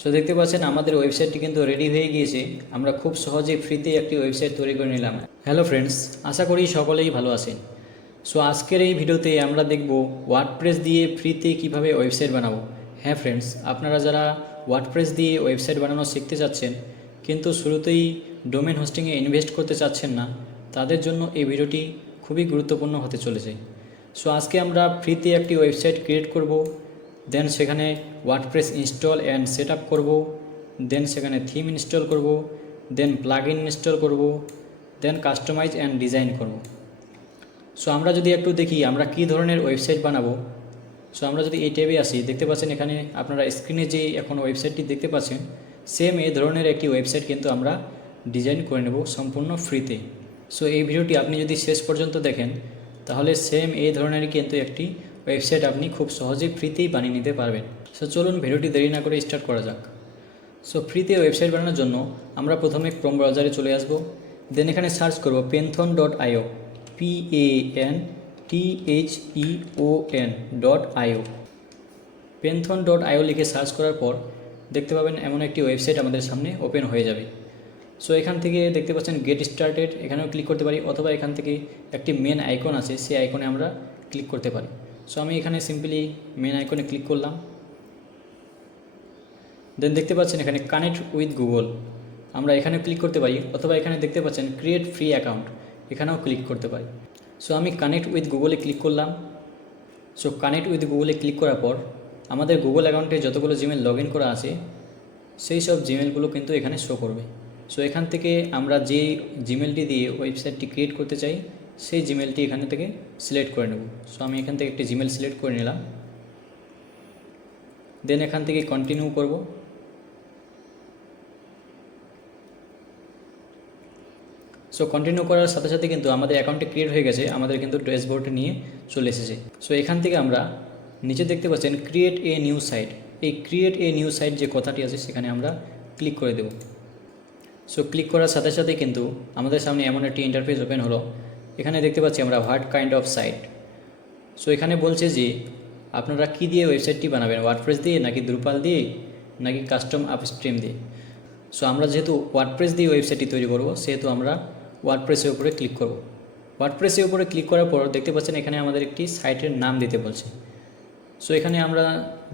So দেখতে পাচ্ছেন আমাদের ওয়েবসাইটটি কিন্তু রেডি হয়ে গিয়েছে। আমরা খুব সহজেই ফ্রিতে একটি ওয়েবসাইট তৈরি করে নিলাম। হ্যালো ফ্রেন্ডস, আশা করি সকলেই ভালো আছেন। সো আজকের এই ভিডিওতে আমরা দেখব ওয়ার্ডপ্রেস দিয়ে ফ্রিতে কিভাবে ওয়েবসাইট বানাবো। হ্যাঁ ফ্রেন্ডস, আপনারা যারা ওয়ার্ডপ্রেস দিয়ে ওয়েবসাইট বানানো শিখতে চাচ্ছেন কিন্তু শুরুতেই ডোমেন হোস্টিংয়ে ইনভেস্ট করতে চাচ্ছেন না, তাদের জন্য এই ভিডিওটি খুবই গুরুত্বপূর্ণ হতে চলেছে। সো আজকে আমরা ফ্রিতে একটি ওয়েবসাইট ক্রিয়েট করব, দেন সেখানে WordPress install and set up করবো, দেন সেখানে থিম ইনস্টল করব, দেন প্লাগইন ইনস্টল করব, দেন কাস্টমাইজ অ্যান্ড ডিজাইন করব। সো আমরা যদি একটু দেখি আমরা কী ধরনের ওয়েবসাইট বানাবো। সো আমরা যদি এই ট্যাবে আসি, দেখতে পাচ্ছেন এখানে আপনারা স্ক্রিনে যে এখন ওয়েবসাইটটি দেখতে পাচ্ছেন, সেম এই ধরনের একটি ওয়েবসাইট কিন্তু আমরা ডিজাইন করে নেব সম্পূর্ণ ফ্রিতে। সো এই ভিডিওটি আপনি যদি শেষ পর্যন্ত দেখেন তাহলে সেম এই ধরনেরই কিন্তু একটি ওয়েবসাইট আপনি খুব সহজেই ফ্রিতেই বানিয়ে নিতে পারবেন। সো চলুন ভিডিওটি দেরি না করে স্টার্ট করা যাক। সো ফ্রিতে ওয়েবসাইট বানানোর জন্য আমরা প্রথমে ক্রোম ব্রাউজারে চলে আসব, দেন এখানে সার্চ করব penthon.io, penthon.io। penthon.io লিখে সার্চ করার পর দেখতে পাবেন এমন একটি ওয়েবসাইট আমাদের সামনে ওপেন হয়ে যাবে। সো এখান থেকে দেখতে পাচ্ছেন গেট স্টার্টেড, এখানেও ক্লিক করতে পারি, অথবা এখান থেকে একটি মেন আইকন আছে, সেই আইকনে আমরা ক্লিক করতে পারি। সো আমি এখানে সিম্পলি মেন আইকনে ক্লিক করলাম, দেন দেখতে পাচ্ছেন এখানে কানেক্ট উইথ গুগল, আমরা এখানে ক্লিক করতে পারি, অথবা এখানে দেখতে পাচ্ছেন ক্রিয়েট ফ্রি অ্যাকাউন্ট, এখানেও ক্লিক করতে পারি। সো আমি কানেক্ট উইথ গুগলে ক্লিক করলাম। সো কানেক্ট উইথ গুগলে ক্লিক করার পর আমাদের গুগল অ্যাকাউন্টে যতগুলো জিমেল লগ ইন করা আছে সেই সব জিমেলগুলো কিন্তু এখানে শো করবে। সো এখান থেকে আমরা যে জিমেলটি দিয়ে ওয়েবসাইটটি ক্রিয়েট করতে চাই সেই জিমেলটি এখান থেকে সিলেক্ট করে নেব। সো আমি এখান থেকে একটি জিমেল সিলেক্ট করে নিলাম, দেন এখান থেকে কন্টিনিউ করব। সো কন্টিনিউ করার সাথে সাথে কিন্তু আমাদের অ্যাকাউন্টে ক্রিয়েট হয়ে গেছে, আমাদের কিন্তু ড্যাশবোর্ডে নিয়ে চলে এসেছে। সো এখান থেকে আমরা নিচে দেখতে পাচ্ছেন ক্রিয়েট এ নিউ সাইট, এই ক্রিয়েট এ নিউ সাইট যে কথাটি আছে সেখানে আমরা ক্লিক করে দেব। সো ক্লিক করার সাথে সাথে কিন্তু আমাদের সামনে এমন একটি ইন্টারফেস ওপেন হলো। এখানে দেখতে পাচ্ছি আমরা what kind of sight. So এখানে বলছে যে আপনারা কী দিয়ে ওয়েবসাইটটি বানাবেন, ওয়ার্ডপ্রেস দিয়ে নাকি দ্রুপাল দিয়ে নাকি কাস্টম আপস্ট্রিম দিয়ে। সো আমরা যেহেতু ওয়ার্ডপ্রেস দিয়ে ওয়েবসাইটটি তৈরি করব সেহেতু আমরা ওয়ার্ডপ্রেসের উপরে ক্লিক করব। ওয়ার্ডপ্রেসের উপরে ক্লিক করার পর দেখতে পাচ্ছেন এখানে আমাদের একটি সাইটের নাম দিতে বলছে। সো এখানে আমরা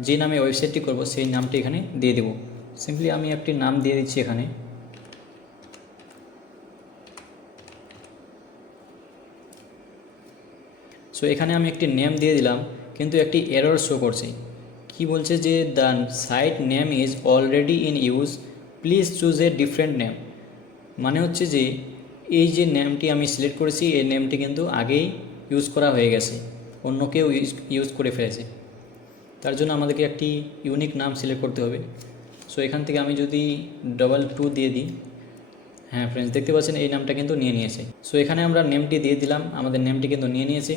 যে নামে ওয়েবসাইটটি করব সেই নামটি এখানে দিয়ে দেব। সিম্পলি আমি একটি নাম দিয়ে দিচ্ছি এখানে। সো এখানে আমি একটি নেম দিয়ে দিলাম, কিন্তু একটি এরর শো করছে। কি বলছে যে the site name is already in use, please choose a different name. মানে হচ্ছে যে এই যে নেমটি আমি সিলেক্ট করেছি এই নেমটি কিন্তু আগেই ইউজ করা হয়ে গেছে, অন্য কেউ ইউজ করে ফেলেছে। তার জন্য আমাদেরকে একটি ইউনিক নাম সিলেক্ট করতে হবে। সো এখান থেকে আমি যদি 22 দিয়ে দিই, হ্যাঁ ফ্রেন্ডস দেখতে পাচ্ছেন এই নামটা কিন্তু নিয়ে নিয়েছে। সো এখানে আমরা নেমটি দিয়ে দিলাম, আমাদের নেমটি কিন্তু নিয়ে নিয়েছে।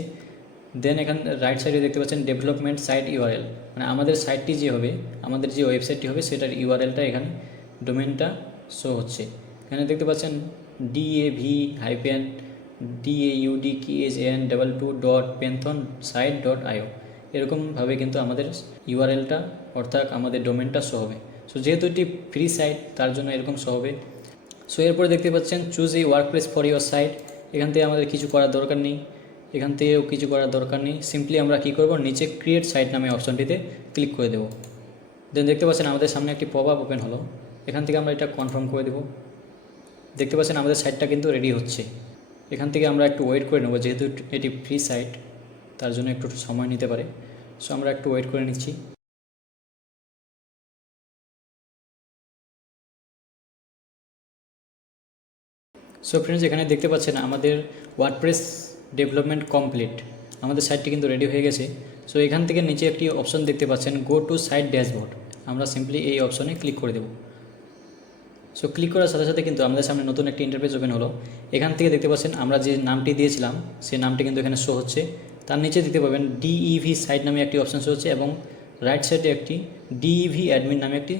দেন এখানে রাইট সাইডে দেখতে পাচ্ছেন ডেভেলপমেন্ট সাইট ইউআরএল, মানে আমাদের সাইটটি যে হবে, আমাদের যে ওয়েবসাইটটি হবে সেটার ইউআরএলটা এখানে ডোমেনটা শো হচ্ছে। এখানে দেখতে পাচ্ছেন DAV-DAUDKSN22.penthonsite.io, এরকমভাবে কিন্তু আমাদের ইউআরএলটা অর্থাৎ আমাদের ডোমেনটা শো হবে। সো যেহেতু এটি ফ্রি সাইট তার জন্য এরকম শো হবে। সো এরপরে দেখতে পাচ্ছেন choose a workplace for your site, এখান থেকে আমাদের কিছু করার দরকার নেই, এখান থেকেও কিছু করার দরকার নেই। সিম্পলি আমরা কি করব, নিচে ক্রিয়েট সাইট নামে অপশনটিতে ক্লিক করে দেব। দেন দেখতে পাচ্ছেন আমাদের সামনে একটি পপ আপ ওপেন হলো, এখান থেকে আমরা এটা কনফার্ম করে দেব। দেখতে পাচ্ছেন আমাদের সাইটটা কিন্তু রেডি হচ্ছে। এখান থেকে আমরা একটু ওয়েট করে নেব, যেহেতু এটি ফ্রি সাইট তার জন্য একটু সময় নিতে পারে। সো আমরা একটু ওয়েট করে নিচ্ছি। সো ফ্রেন্ডস এখানে দেখতে পাচ্ছেন আমাদের ওয়ার্ডপ্রেস ডেভেলপমেন্ট কমপ্লিট, আমাদের সাইটটি কিন্তু রেডি হয়ে গেছে। সো এখান থেকে নিচে একটি অপশন দেখতে পাচ্ছেন গো টু সাইট ড্যাশবোর্ড, আমরা সিম্পলি এই অপশনে ক্লিক করে দেব। সো ক্লিক করার সাথে সাথে কিন্তু আমাদের সামনে নতুন একটি ইন্টারফেস ওপেন হলো। এখান থেকে দেখতে পাচ্ছেন আমরা যে নামটি দিয়েছিলাম সেই নামটি কিন্তু এখানে শো হচ্ছে। তার নিচে দেখতে পাবেন ডিইভি সাইট নামে একটি অপশন শো হচ্ছে, এবং রাইট সাইডে একটি ডিইভি অ্যাডমিন নামে একটি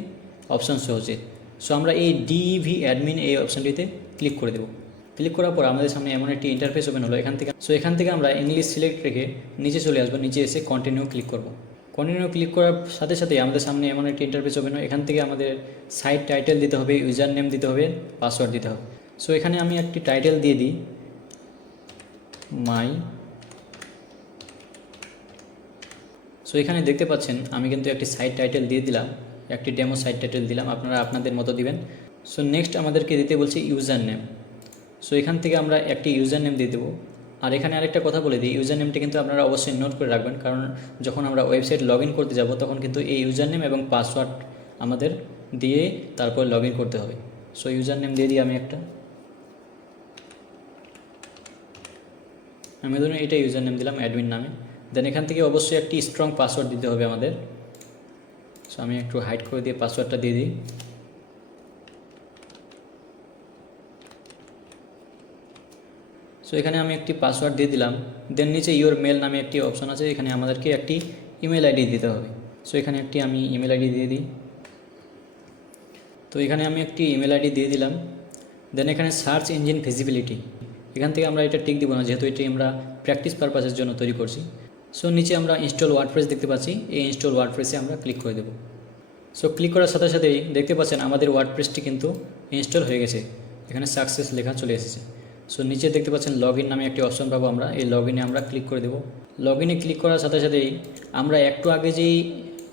অপশন শো হচ্ছে। সো আমরা এই ডিইভি অ্যাডমিন এই অপশনটিতে ক্লিক করে দেব। ক্লিক করার পর আমাদের সামনে এমন একটি ইন্টারফেস ওপেন হলো। এখান থেকে আমরা ইংলিশ সিলেক্ট রেখে নিচে চলে আসবো, নিচে এসে কন্টিনিউ ক্লিক করব। কন্টিনিউ ক্লিক করার সাথে সাথে আমাদের সামনে এমন একটি ইন্টারফেস ওপেন হয়। এখান থেকে আমাদের সাইট টাইটেল দিতে হবে, ইউজার নেম দিতে হবে, পাসওয়ার্ড দিতে হবে। সো এখানে আমি একটি টাইটেল দিয়ে দিই, মাই। সো এখানে দেখতে পাচ্ছেন আমি কিন্তু একটি সাইট টাইটেল দিয়ে দিলাম, একটি ডেমো সাইট টাইটেল দিলাম, আপনারা আপনাদের মতো দিবেন। সো নেক্সট আমাদেরকে দিতে বলছে ইউজার নেম। সো এখান থেকে আমরা একটি ইউজার নেম দিয়ে দেবো। আর এখানে আরেকটা কথা বলে দিই, ইউজার নেমটি কিন্তু আপনারা অবশ্যই নোট করে রাখবেন, কারণ যখন আমরা ওয়েবসাইট লগ ইন করতে যাব তখন কিন্তু এই ইউজার নেম এবং পাসওয়ার্ড আমাদের দিয়ে তারপর লগ ইন করতে হবে। সো ইউজার নেম দিয়ে দিই আমি ধরুন এটা ইউজার নেম দিলাম অ্যাডমিন নামে। দেন এখান থেকে অবশ্যই একটি স্ট্রং পাসওয়ার্ড দিতে হবে আমাদের। সো আমি একটু হাইড করে দিয়ে পাসওয়ার্ডটা দিয়ে দিই। সো এখানে আমি একটি পাসওয়ার্ড দিয়ে দিলাম। দেন নিচে ইওর মেল নামে একটি অপশন আছে, এখানে আমাদেরকে একটি ইমেল আইডি দিতে হবে। সো এখানে একটি আমি ইমেল আইডি দিয়ে দিই। তো এখানে আমি একটি ইমেল আইডি দিয়ে দিলাম। দেন এখানে সার্চ ইঞ্জিন ভিজিবিলিটি, এখান থেকে আমরা এটা টিক দিব না, যেহেতু এটি আমরা প্র্যাকটিস পারপাসের জন্য তৈরি করছি। সো নিচে আমরা ইনস্টল ওয়ার্ডপ্রেস দেখতে পাচ্ছি, এই ইনস্টল ওয়ার্ডপ্রেসে আমরা ক্লিক করে দেব। সো ক্লিক করার সাথে সাথেই দেখতে পাচ্ছেন আমাদের ওয়ার্ডপ্রেসটি কিন্তু ইনস্টল হয়ে গেছে, এখানে সাকসেস লেখা চলে এসেছে। সো নিচে দেখতে পাচ্ছেন লগ ইন নামে একটি অপশন পাবো আমরা, এই লগ ইনে আমরা ক্লিক করে দেব। লগ ইনে ক্লিক করার সাথে সাথেই আমরা একটু আগে যেই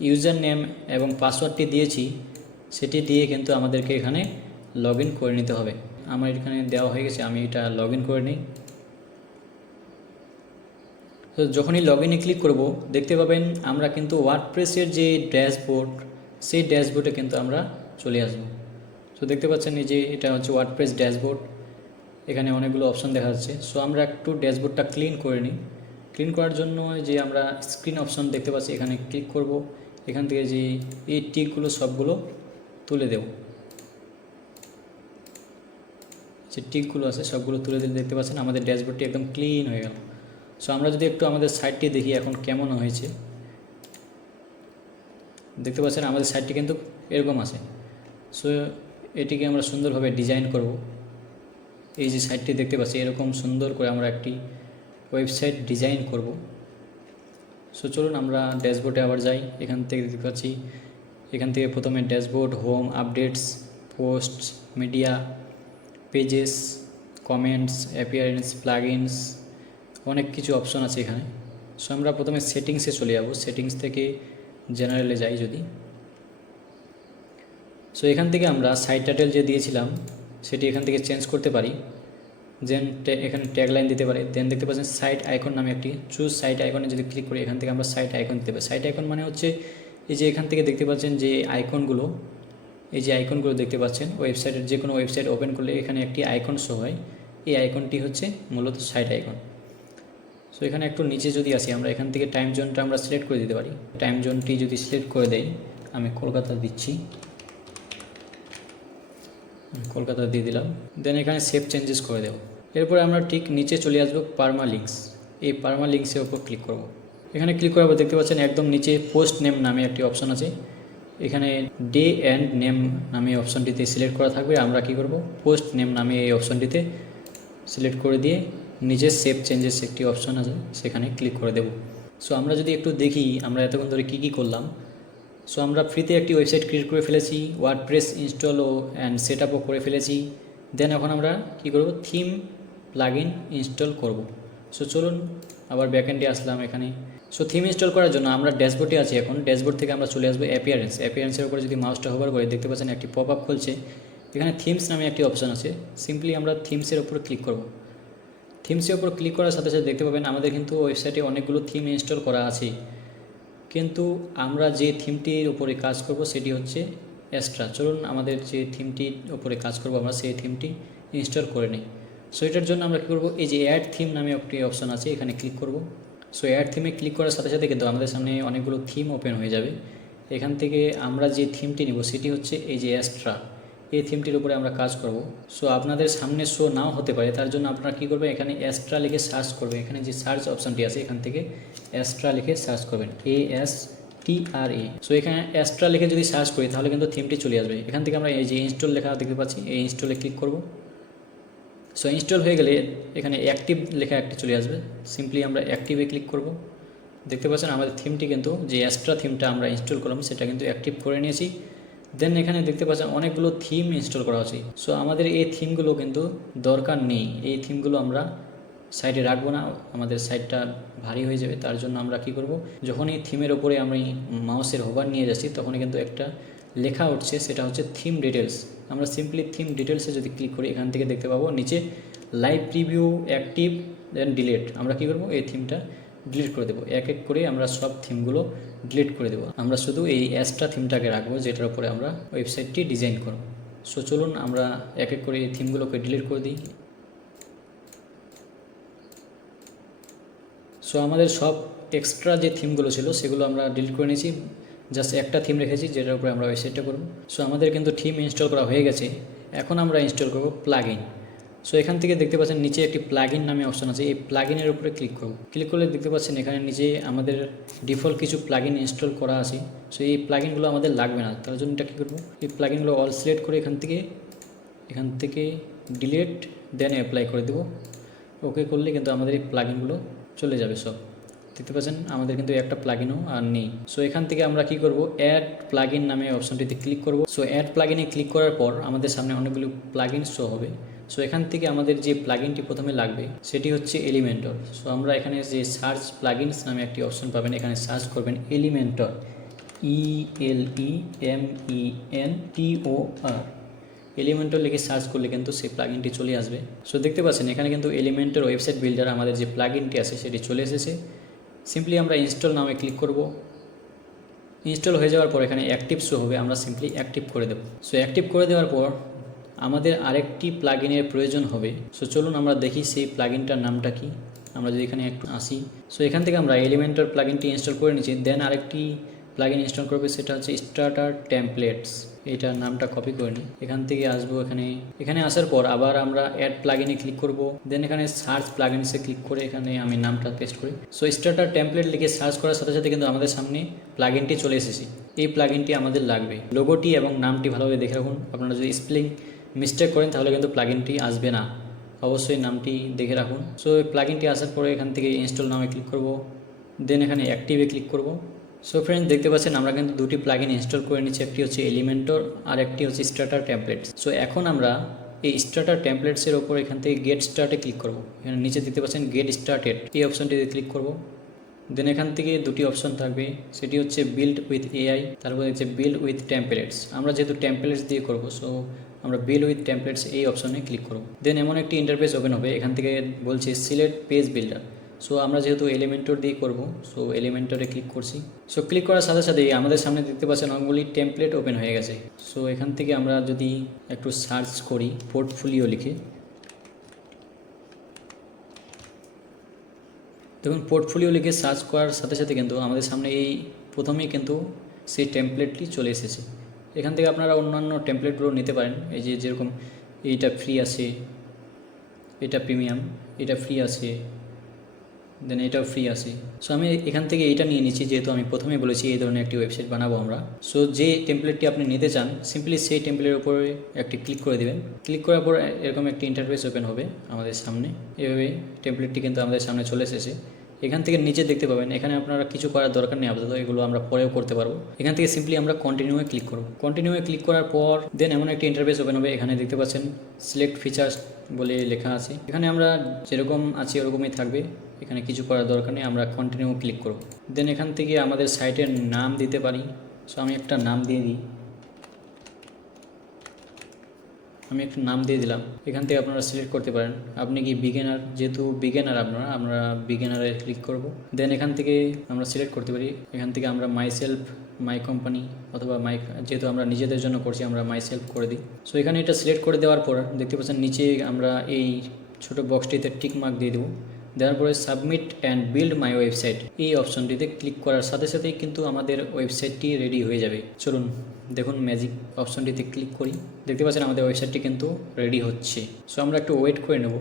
ইউজার নেম এবং পাসওয়ার্ডটি দিয়েছি সেটি দিয়ে কিন্তু আমাদেরকে এখানে লগ ইন করে নিতে হবে। আমার এখানে দেওয়া হয়ে গেছে, আমি এটা লগ ইন করে নিই। তো যখনই লগ ইনে ক্লিক করব দেখতে পাবেন আমরা কিন্তু ওয়ার্ডপ্রেসের যে ড্যাশবোর্ড, সেই ড্যাশবোর্ডে কিন্তু আমরা চলে আসব। তো দেখতে পাচ্ছেন এই যে এটা হচ্ছে ওয়ার্ডপ্রেস ড্যাশবোর্ড, এখানে অনেকগুলো অপশন দেখা যাচ্ছে। সো আমরা একটু ড্যাশবোর্ডটা ক্লিন করে নিই। ক্লিন করার জন্য যে আমরা স্ক্রিন অপশন দেখতে পাচ্ছি এখানে ক্লিক করব, এখান থেকে যে এই টিকগুলো সবগুলো তুলে দেব, যে টিকগুলো আছে সবগুলো তুলে দিলে দেখতে পাচ্ছেন আমাদের ড্যাশবোর্ডটি একদম ক্লিন হয়ে গেল। সো আমরা যদি একটু আমাদের সাইটটি দেখি এখন কেমন হয়েছে, দেখতে পাচ্ছেন আমাদের সাইটটি কিন্তু এরকম আছে। সো এটিকে আমরা সুন্দরভাবে ডিজাইন করব। এই যে সাইটটি দেখতে পাচ্ছি এরকম সুন্দর করে আমরা একটি ওয়েবসাইট ডিজাইন করব। সো চলুন আমরা ড্যাশবোর্ডে আবার যাই। এখান থেকে দেখতে পাচ্ছি এখান থেকে প্রথমে dashboard, home, updates, post, media, pages, comments, appearance, plugins, অনেক কিছু অপশন আছে এখানে। সো আমরা প্রথমে সেটিংসে চলে যাব, সেটিংস থেকে জেনারেলে যাই যদি। সো এখান থেকে আমরা সাইট টাইটেল যে দিয়েছিলাম সেটি এখান থেকে চেঞ্জ করতে পারি। দেন এখানে ট্যাগলাইন দিতে পারি। দেন দেখতে পাচ্ছেন সাইট আইকন নামে একটি, চুজ সাইট আইকনে যদি ক্লিক করি এখান থেকে আমরা সাইট আইকন দিতে পারি। সাইট আইকন মানে হচ্ছে এই যে এখান থেকে দেখতে পাচ্ছেন যে আইকনগুলো, এই যে আইকনগুলো দেখতে পাচ্ছেন ওয়েবসাইটের যে কোনো ওয়েবসাইট ওপেন করলে এখানে একটি আইকন শো হয়, এই আইকনটি হচ্ছে মূলত সাইট আইকন। সো এখানে একটু নিচে যদি আসি আমরা এখান থেকে টাইম জোনটা আমরা সিলেক্ট করে দিতে পারি। টাইম জোনটি যদি সিলেক্ট করে দেই, আমি কলকাতা দিচ্ছি, কলকাতা দিয়ে দিলাম। দেন এখানে সেভ চেঞ্জেস করে দেব। এরপরে আমরা ঠিক নিচে চলে আসবো পারমা লিঙ্কস, এই পারমা লিঙ্কসের উপর ক্লিক করব। এখানে ক্লিক করার পর দেখতে পাচ্ছেন একদম নিচে পোস্ট নেম নামে একটি অপশন আছে, এখানে ডে অ্যান্ড নেম নামে অপশনটিতে সিলেক্ট করা থাকবে। আমরা কি করব, পোস্ট নেম নামে এই অপশনটিতে সিলেক্ট করে দিয়ে নিচে সেভ চেঞ্জেস একটি অপশন আছে সেখানে ক্লিক করে দেব। সো আমরা যদি একটু দেখি আমরা এতক্ষণ ধরে কী করলাম। সো আমরা ফ্রিতে একটি ওয়েবসাইট ক্রিয়েট করে ফেলেছি, ওয়ার্ডপ্রেস ইনস্টল অ্যান্ড সেট আপও করে ফেলেছি। দেন এখন আমরা কি করব, থিম প্লাগইন ইনস্টল করব। সো চলুন আবার ব্যাকএন্ডে আসলাম এখানে। সো থিম ইনস্টল করার জন্য আমরা ড্যাশবোর্ডে আছি, এখন ড্যাশবোর্ড থেকে আমরা চলে আসবো অ্যাপিয়ারেন্সের উপরে যদি মাউসটা হোভার করে দেখতে পাচ্ছেন একটি পপ আপ খুলছে, এখানে থিমস নামে একটি অপশন আছে। সিম্পলি আমরা থিমসের উপর ক্লিক করব। থিমসের উপর ক্লিক করার সাথে সাথে দেখতে পাবেন আমাদের কিন্তু ওয়েবসাইটে অনেকগুলো থিম ইনস্টল করা আছে, কিন্তু আমরা যে থিমটির উপরে কাজ করব সেটি হচ্ছে এক্সট্রা। চলুন আমাদের যে থিমটির উপরে কাজ করব আমরা সেই থিমটি ইনস্টল করে নিই। সো এটার জন্য আমরা কী করব, এই যে অ্যাড থিম নামে একটি অপশন আছে এখানে ক্লিক করব। সো অ্যাড থিমে ক্লিক করার সাথে সাথে কিন্তু আমাদের সামনে অনেকগুলো থিম ওপেন হয়ে যাবে। এখান থেকে আমরা যে থিমটি নেব সেটি হচ্ছে এই যে এক্সট্রা, এই থিমটির উপরে আমরা কাজ করব। সো আপনাদের সামনে শো নাও হতে পারে, তার জন্য আপনারা কী করবেন, এখানে এক্সট্রা লিখে সার্চ করবেন। এখানে যে সার্চ অপশনটি আছে এখান থেকে এক্সট্রা লিখে সার্চ করবেন, ASTRA। সো এখানে এক্সট্রা লিখে যদি সার্চ করি তাহলে কিন্তু থিমটি চলে আসবে। এখান থেকে আমরা এই যে ইনস্টল লেখা দেখতে পাচ্ছি, এই ইনস্টলে ক্লিক করব। সো ইনস্টল হয়ে গেলে এখানে অ্যাক্টিভ লেখা একটি চলে আসবে, সিম্পলি আমরা অ্যাক্টিভে ক্লিক করব। দেখতে পাচ্ছেন আমাদের থিমটি কিন্তু যে এক্সট্রা থিমটা আমরা ইনস্টল করলাম সেটা কিন্তু অ্যাক্টিভ করে নিয়েছি। দেন এখানে দেখতে পাচ্ছেন অনেকগুলো থিম ইনস্টল করা আছে। সো আমাদের এই থিমগুলো কিন্তু দরকার নেই, এই থিমগুলো আমরা সাইডে রাখবো না, আমাদের সাইডটা ভারী হয়ে যাবে। তার জন্য আমরা কি করব, যখন এই থিমের ওপরে আমি মাউসের হোভার নিয়ে যাচ্ছি তখনই কিন্তু একটা লেখা উঠছে, সেটা হচ্ছে থিম ডিটেলস। আমরা সিম্পলি থিম ডিটেলসে যদি ক্লিক করি এখান থেকে দেখতে পাবো নিচে লাইভ প্রিভিউ অ্যাক্টিভ দেন ডিলিট। আমরা কি করব, এই থিমটা ডিলিট করে দেবো। এক এক করে আমরা সব থিমগুলো ডিলিট করে দেবো। আমরা শুধু এই এক্সট্রা থিমটাকে রাখবো যেটার উপরে আমরা ওয়েবসাইটটি ডিজাইন করব। সো চলুন আমরা এক এক করে এই থিমগুলোকে ডিলিট করে দিই। সো আমাদের সব এক্সট্রা যে থিমগুলো ছিল সেগুলো আমরা ডিলিট করে নিয়েছি, জাস্ট একটা থিম রেখেছি যেটার উপরে আমরা ওয়েবসাইটটা করব। সো আমাদের কিন্তু থিম ইনস্টল করা হয়ে গেছে। এখন আমরা ইনস্টল করব প্লাগইন। সো এখান থেকে দেখতে পাচ্ছেন নিচে একটি প্লাগইন নামে অপশন আছে, এই প্লাগইনের উপরে ক্লিক করব। ক্লিক করলে দেখতে পাচ্ছেন এখানে নিচে আমাদের ডিফল্ট কিছু প্লাগইন ইনস্টল করা আছে। সো এই প্লাগইনগুলো আমাদের লাগবে না, তার জন্য এটা কী করবো, এই প্লাগইনগুলো অল সিলেক্ট করে এখান থেকে ডিলিট দেন অ্যাপ্লাই করে দেবো। ওকে করলে কিন্তু আমাদের এই প্লাগইনগুলো চলে যাবে সব। দেখতে পাচ্ছেন আমাদের কিন্তু একটা প্লাগইনও আর নেই। সো এখান থেকে আমরা কি করব, অ্যাড প্লাগইন নামে অপশনটিতে ক্লিক করব। সো অ্যাড প্লাগইনে ক্লিক করার পর আমাদের সামনে অনেকগুলো প্লাগইন শো হবে। সো এখান থেকে আমাদের যে প্লাগইনটি প্রথমে লাগবে সেটি হচ্ছে এলিমেন্টর। সো আমরা এখানে যে সার্চ প্লাগইনস নামে একটি অপশন পাবেন, এখানে সার্চ করবেন এলিমেন্টর, ELEMENTOR। এলিমেন্টর লিখে সার্চ করলে কিন্তু সেই প্লাগইনটি চলে আসবে। সো দেখতে পাচ্ছেন এখানে কিন্তু এলিমেন্টর ওয়েবসাইট বিল্ডার আমাদের যে প্লাগইনটি আছে সেটি চলে এসেছে। সিম্পলি আমরা ইনস্টল নামে ক্লিক করব। ইনস্টল হয়ে যাওয়ার পর এখানে অ্যাক্টিভ শো হবে, আমরা সিম্পলি অ্যাক্টিভ করে দেব। সো অ্যাক্টিভ করে দেওয়ার পর আমাদের আরেকটি প্লাগইনের প্রয়োজন হবে। সো চলুন আমরা দেখি সেই প্লাগইনটার নামটা কি। আমরা যদি এখানে একটু আসি, সো এখান থেকে আমরা এলিমেন্টর প্লাগইনটি ইনস্টল করে নিচ্ছি। দেন আরেকটি প্লাগইন ইনস্টল করবে, সেটা হচ্ছে স্টার্টার টেমপ্লেটস। এইটার নামটা কপি করে নিই, এখান থেকে আসবো এখানে আসার পর আবার আমরা অ্যাড প্লাগইনে ক্লিক করব। দেন এখানে সার্চ প্লাগইনসে ক্লিক করে এখানে আমি নামটা পেস্ট করি। সো স্টার্টার টেমপ্লেট লিখে সার্চ করার সাথে সাথে কিন্তু আমাদের সামনে প্লাগইনটি চলে এসেছে। এই প্লাগইনটি আমাদের লাগবে। লোগোটি এবং নামটি ভালোভাবে দেখে রাখুন, আপনারা যদি স্পেলিং মিস্টেক করেন তাহলে কিন্তু প্লাগইনটি আসবে না, অবশ্যই নামটি দেখে রাখুন। সো এই প্লাগইনটি আসার পরে এখান থেকে ইনস্টল নামে ক্লিক করব। দেন এখানে অ্যাক্টিভে ক্লিক করব। সো ফ্রেন্ডস দেখতে পাচ্ছেন আমরা কিন্তু দুটি প্লাগইন ইনস্টল করে নিচ্ছি, একটি হচ্ছে এলিমেন্টর আর একটি হচ্ছে স্টার্টার টেমপ্লেটস। সো এখন আমরা এই স্টার্টার টেমপ্লেটসের ওপর এখান থেকে গেট স্টার্টে ক্লিক করব। এখানে নিচে দেখতে পাচ্ছেন গেট স্টার্টেড, এই অপশনটিতে ক্লিক করব। দেন এখান থেকে দুটি অপশন থাকবে, সেটি হচ্ছে বিল্ড উইথ এআই, তারপর হচ্ছে বিল্ড উইথ টেমপ্লেটস। আমরা যেহেতু টেমপ্লেটস দিয়ে করব, সো আমরা বিল্ড উইথ টেমপ্লেটস এই অপশনে ক্লিক করব। দেন এমন একটি ইন্টারফেস ওপেন হবে, এখান থেকে বলছে সিলেক্ট পেজ বিল্ডার। সো আমরা যেহেতু এলিমেন্টর দিয়ে করব, সো এলিমেন্টরে ক্লিক করছি। সো ক্লিক করার সাথে সাথেই আমাদের সামনে দেখতে পাচ্ছেন অনেকগুলি টেমপ্লেট ওপেন হয়ে গেছে। সো এখান থেকে আমরা যদি একটু সার্চ করি পোর্টফোলিও লিখে, দেখুন পোর্টফোলিও লিখে সার্চ করার সাথে সাথে কিন্তু আমাদের সামনে এই প্রথমেই কিন্তু সেই টেমপ্লেটটি চলে এসেছে। এখান থেকে আপনারা অন্যান্য টেমপ্লেটগুলো নিতে পারেন, এই যে যেরকম এইটা ফ্রি আছে, এটা প্রিমিয়াম, এটা ফ্রি আছে, দেন এটাও ফ্রি আছে। সো আমি এখান থেকে এটা নিয়ে নিচ্ছি, যেহেতু আমি প্রথমেই বলেছি এই ধরনের একটি ওয়েবসাইট বানাবো আমরা। সো যে টেমপ্লেটটি আপনি নিতে চান সিম্পলি সেই টেমপ্লেটের উপরে একটি ক্লিক করে দেবেন। ক্লিক করার পর এরকম একটি ইন্টারফেস ওপেন হবে আমাদের সামনে। এভাবে টেমপ্লেটটি কিন্তু আমাদের সামনে চলে এসেছে। এখান থেকে নিচে দেখতে পাবেন, এখানে আপনারা কিছু করার দরকার নেই আপাতত, এগুলো আমরা পরেও করতে পারবো। এখান থেকে সিম্পলি আমরা কন্টিনিউয়ে ক্লিক করব। কন্টিনিউয়ে ক্লিক করার পর দেন এমন একটি ইন্টারফেস ওপেন হবে, এখানে দেখতে পাচ্ছেন সিলেক্ট ফিচার্স বলে লেখা আছে। এখানে আমরা যেরকম আছি ওরকমই থাকবে, এখানে কিছু করার দরকার নেই, আমরা কন্টিনিউ ক্লিক করব। দেন এখান থেকে আমাদের সাইটের নাম দিতে পারি। সো আমি একটা নাম দিয়ে দিই, আমি একটু নাম দিয়ে দিলাম। এখান থেকে আপনারা সিলেক্ট করতে পারেন আপনি কি বিগিনার, যেহেতু বিগিনার আমরা বিগিনারে ক্লিক করব। দেন এখান থেকে আমরা সিলেক্ট করতে পারি, এখান থেকে আমরা মাই সেলফ, মাই কোম্পানি অথবা যেহেতু আমরা নিজেদের জন্য করছি আমরা মাই সেলফ করে দিই। সো এখানে এটা সিলেক্ট করে দেওয়ার পর দেখতে পাচ্ছেন নিচে আমরা এই ছোটো বক্সটিতে টিক মার্ক দিয়ে দেবো। দেওয়ার পরে submit and build my website এই অপশনটিতে ক্লিক করার সাথে সাথেই কিন্তু আমাদের ওয়েবসাইটটি রেডি হয়ে যাবে। চলুন দেখুন ম্যাজিক অপশনটিতে ক্লিক করি, দেখতে পাচ্ছেন আমাদের ওয়েবসাইটটি কিন্তু রেডি হচ্ছে। সো আমরা একটু ওয়েট করে নেব।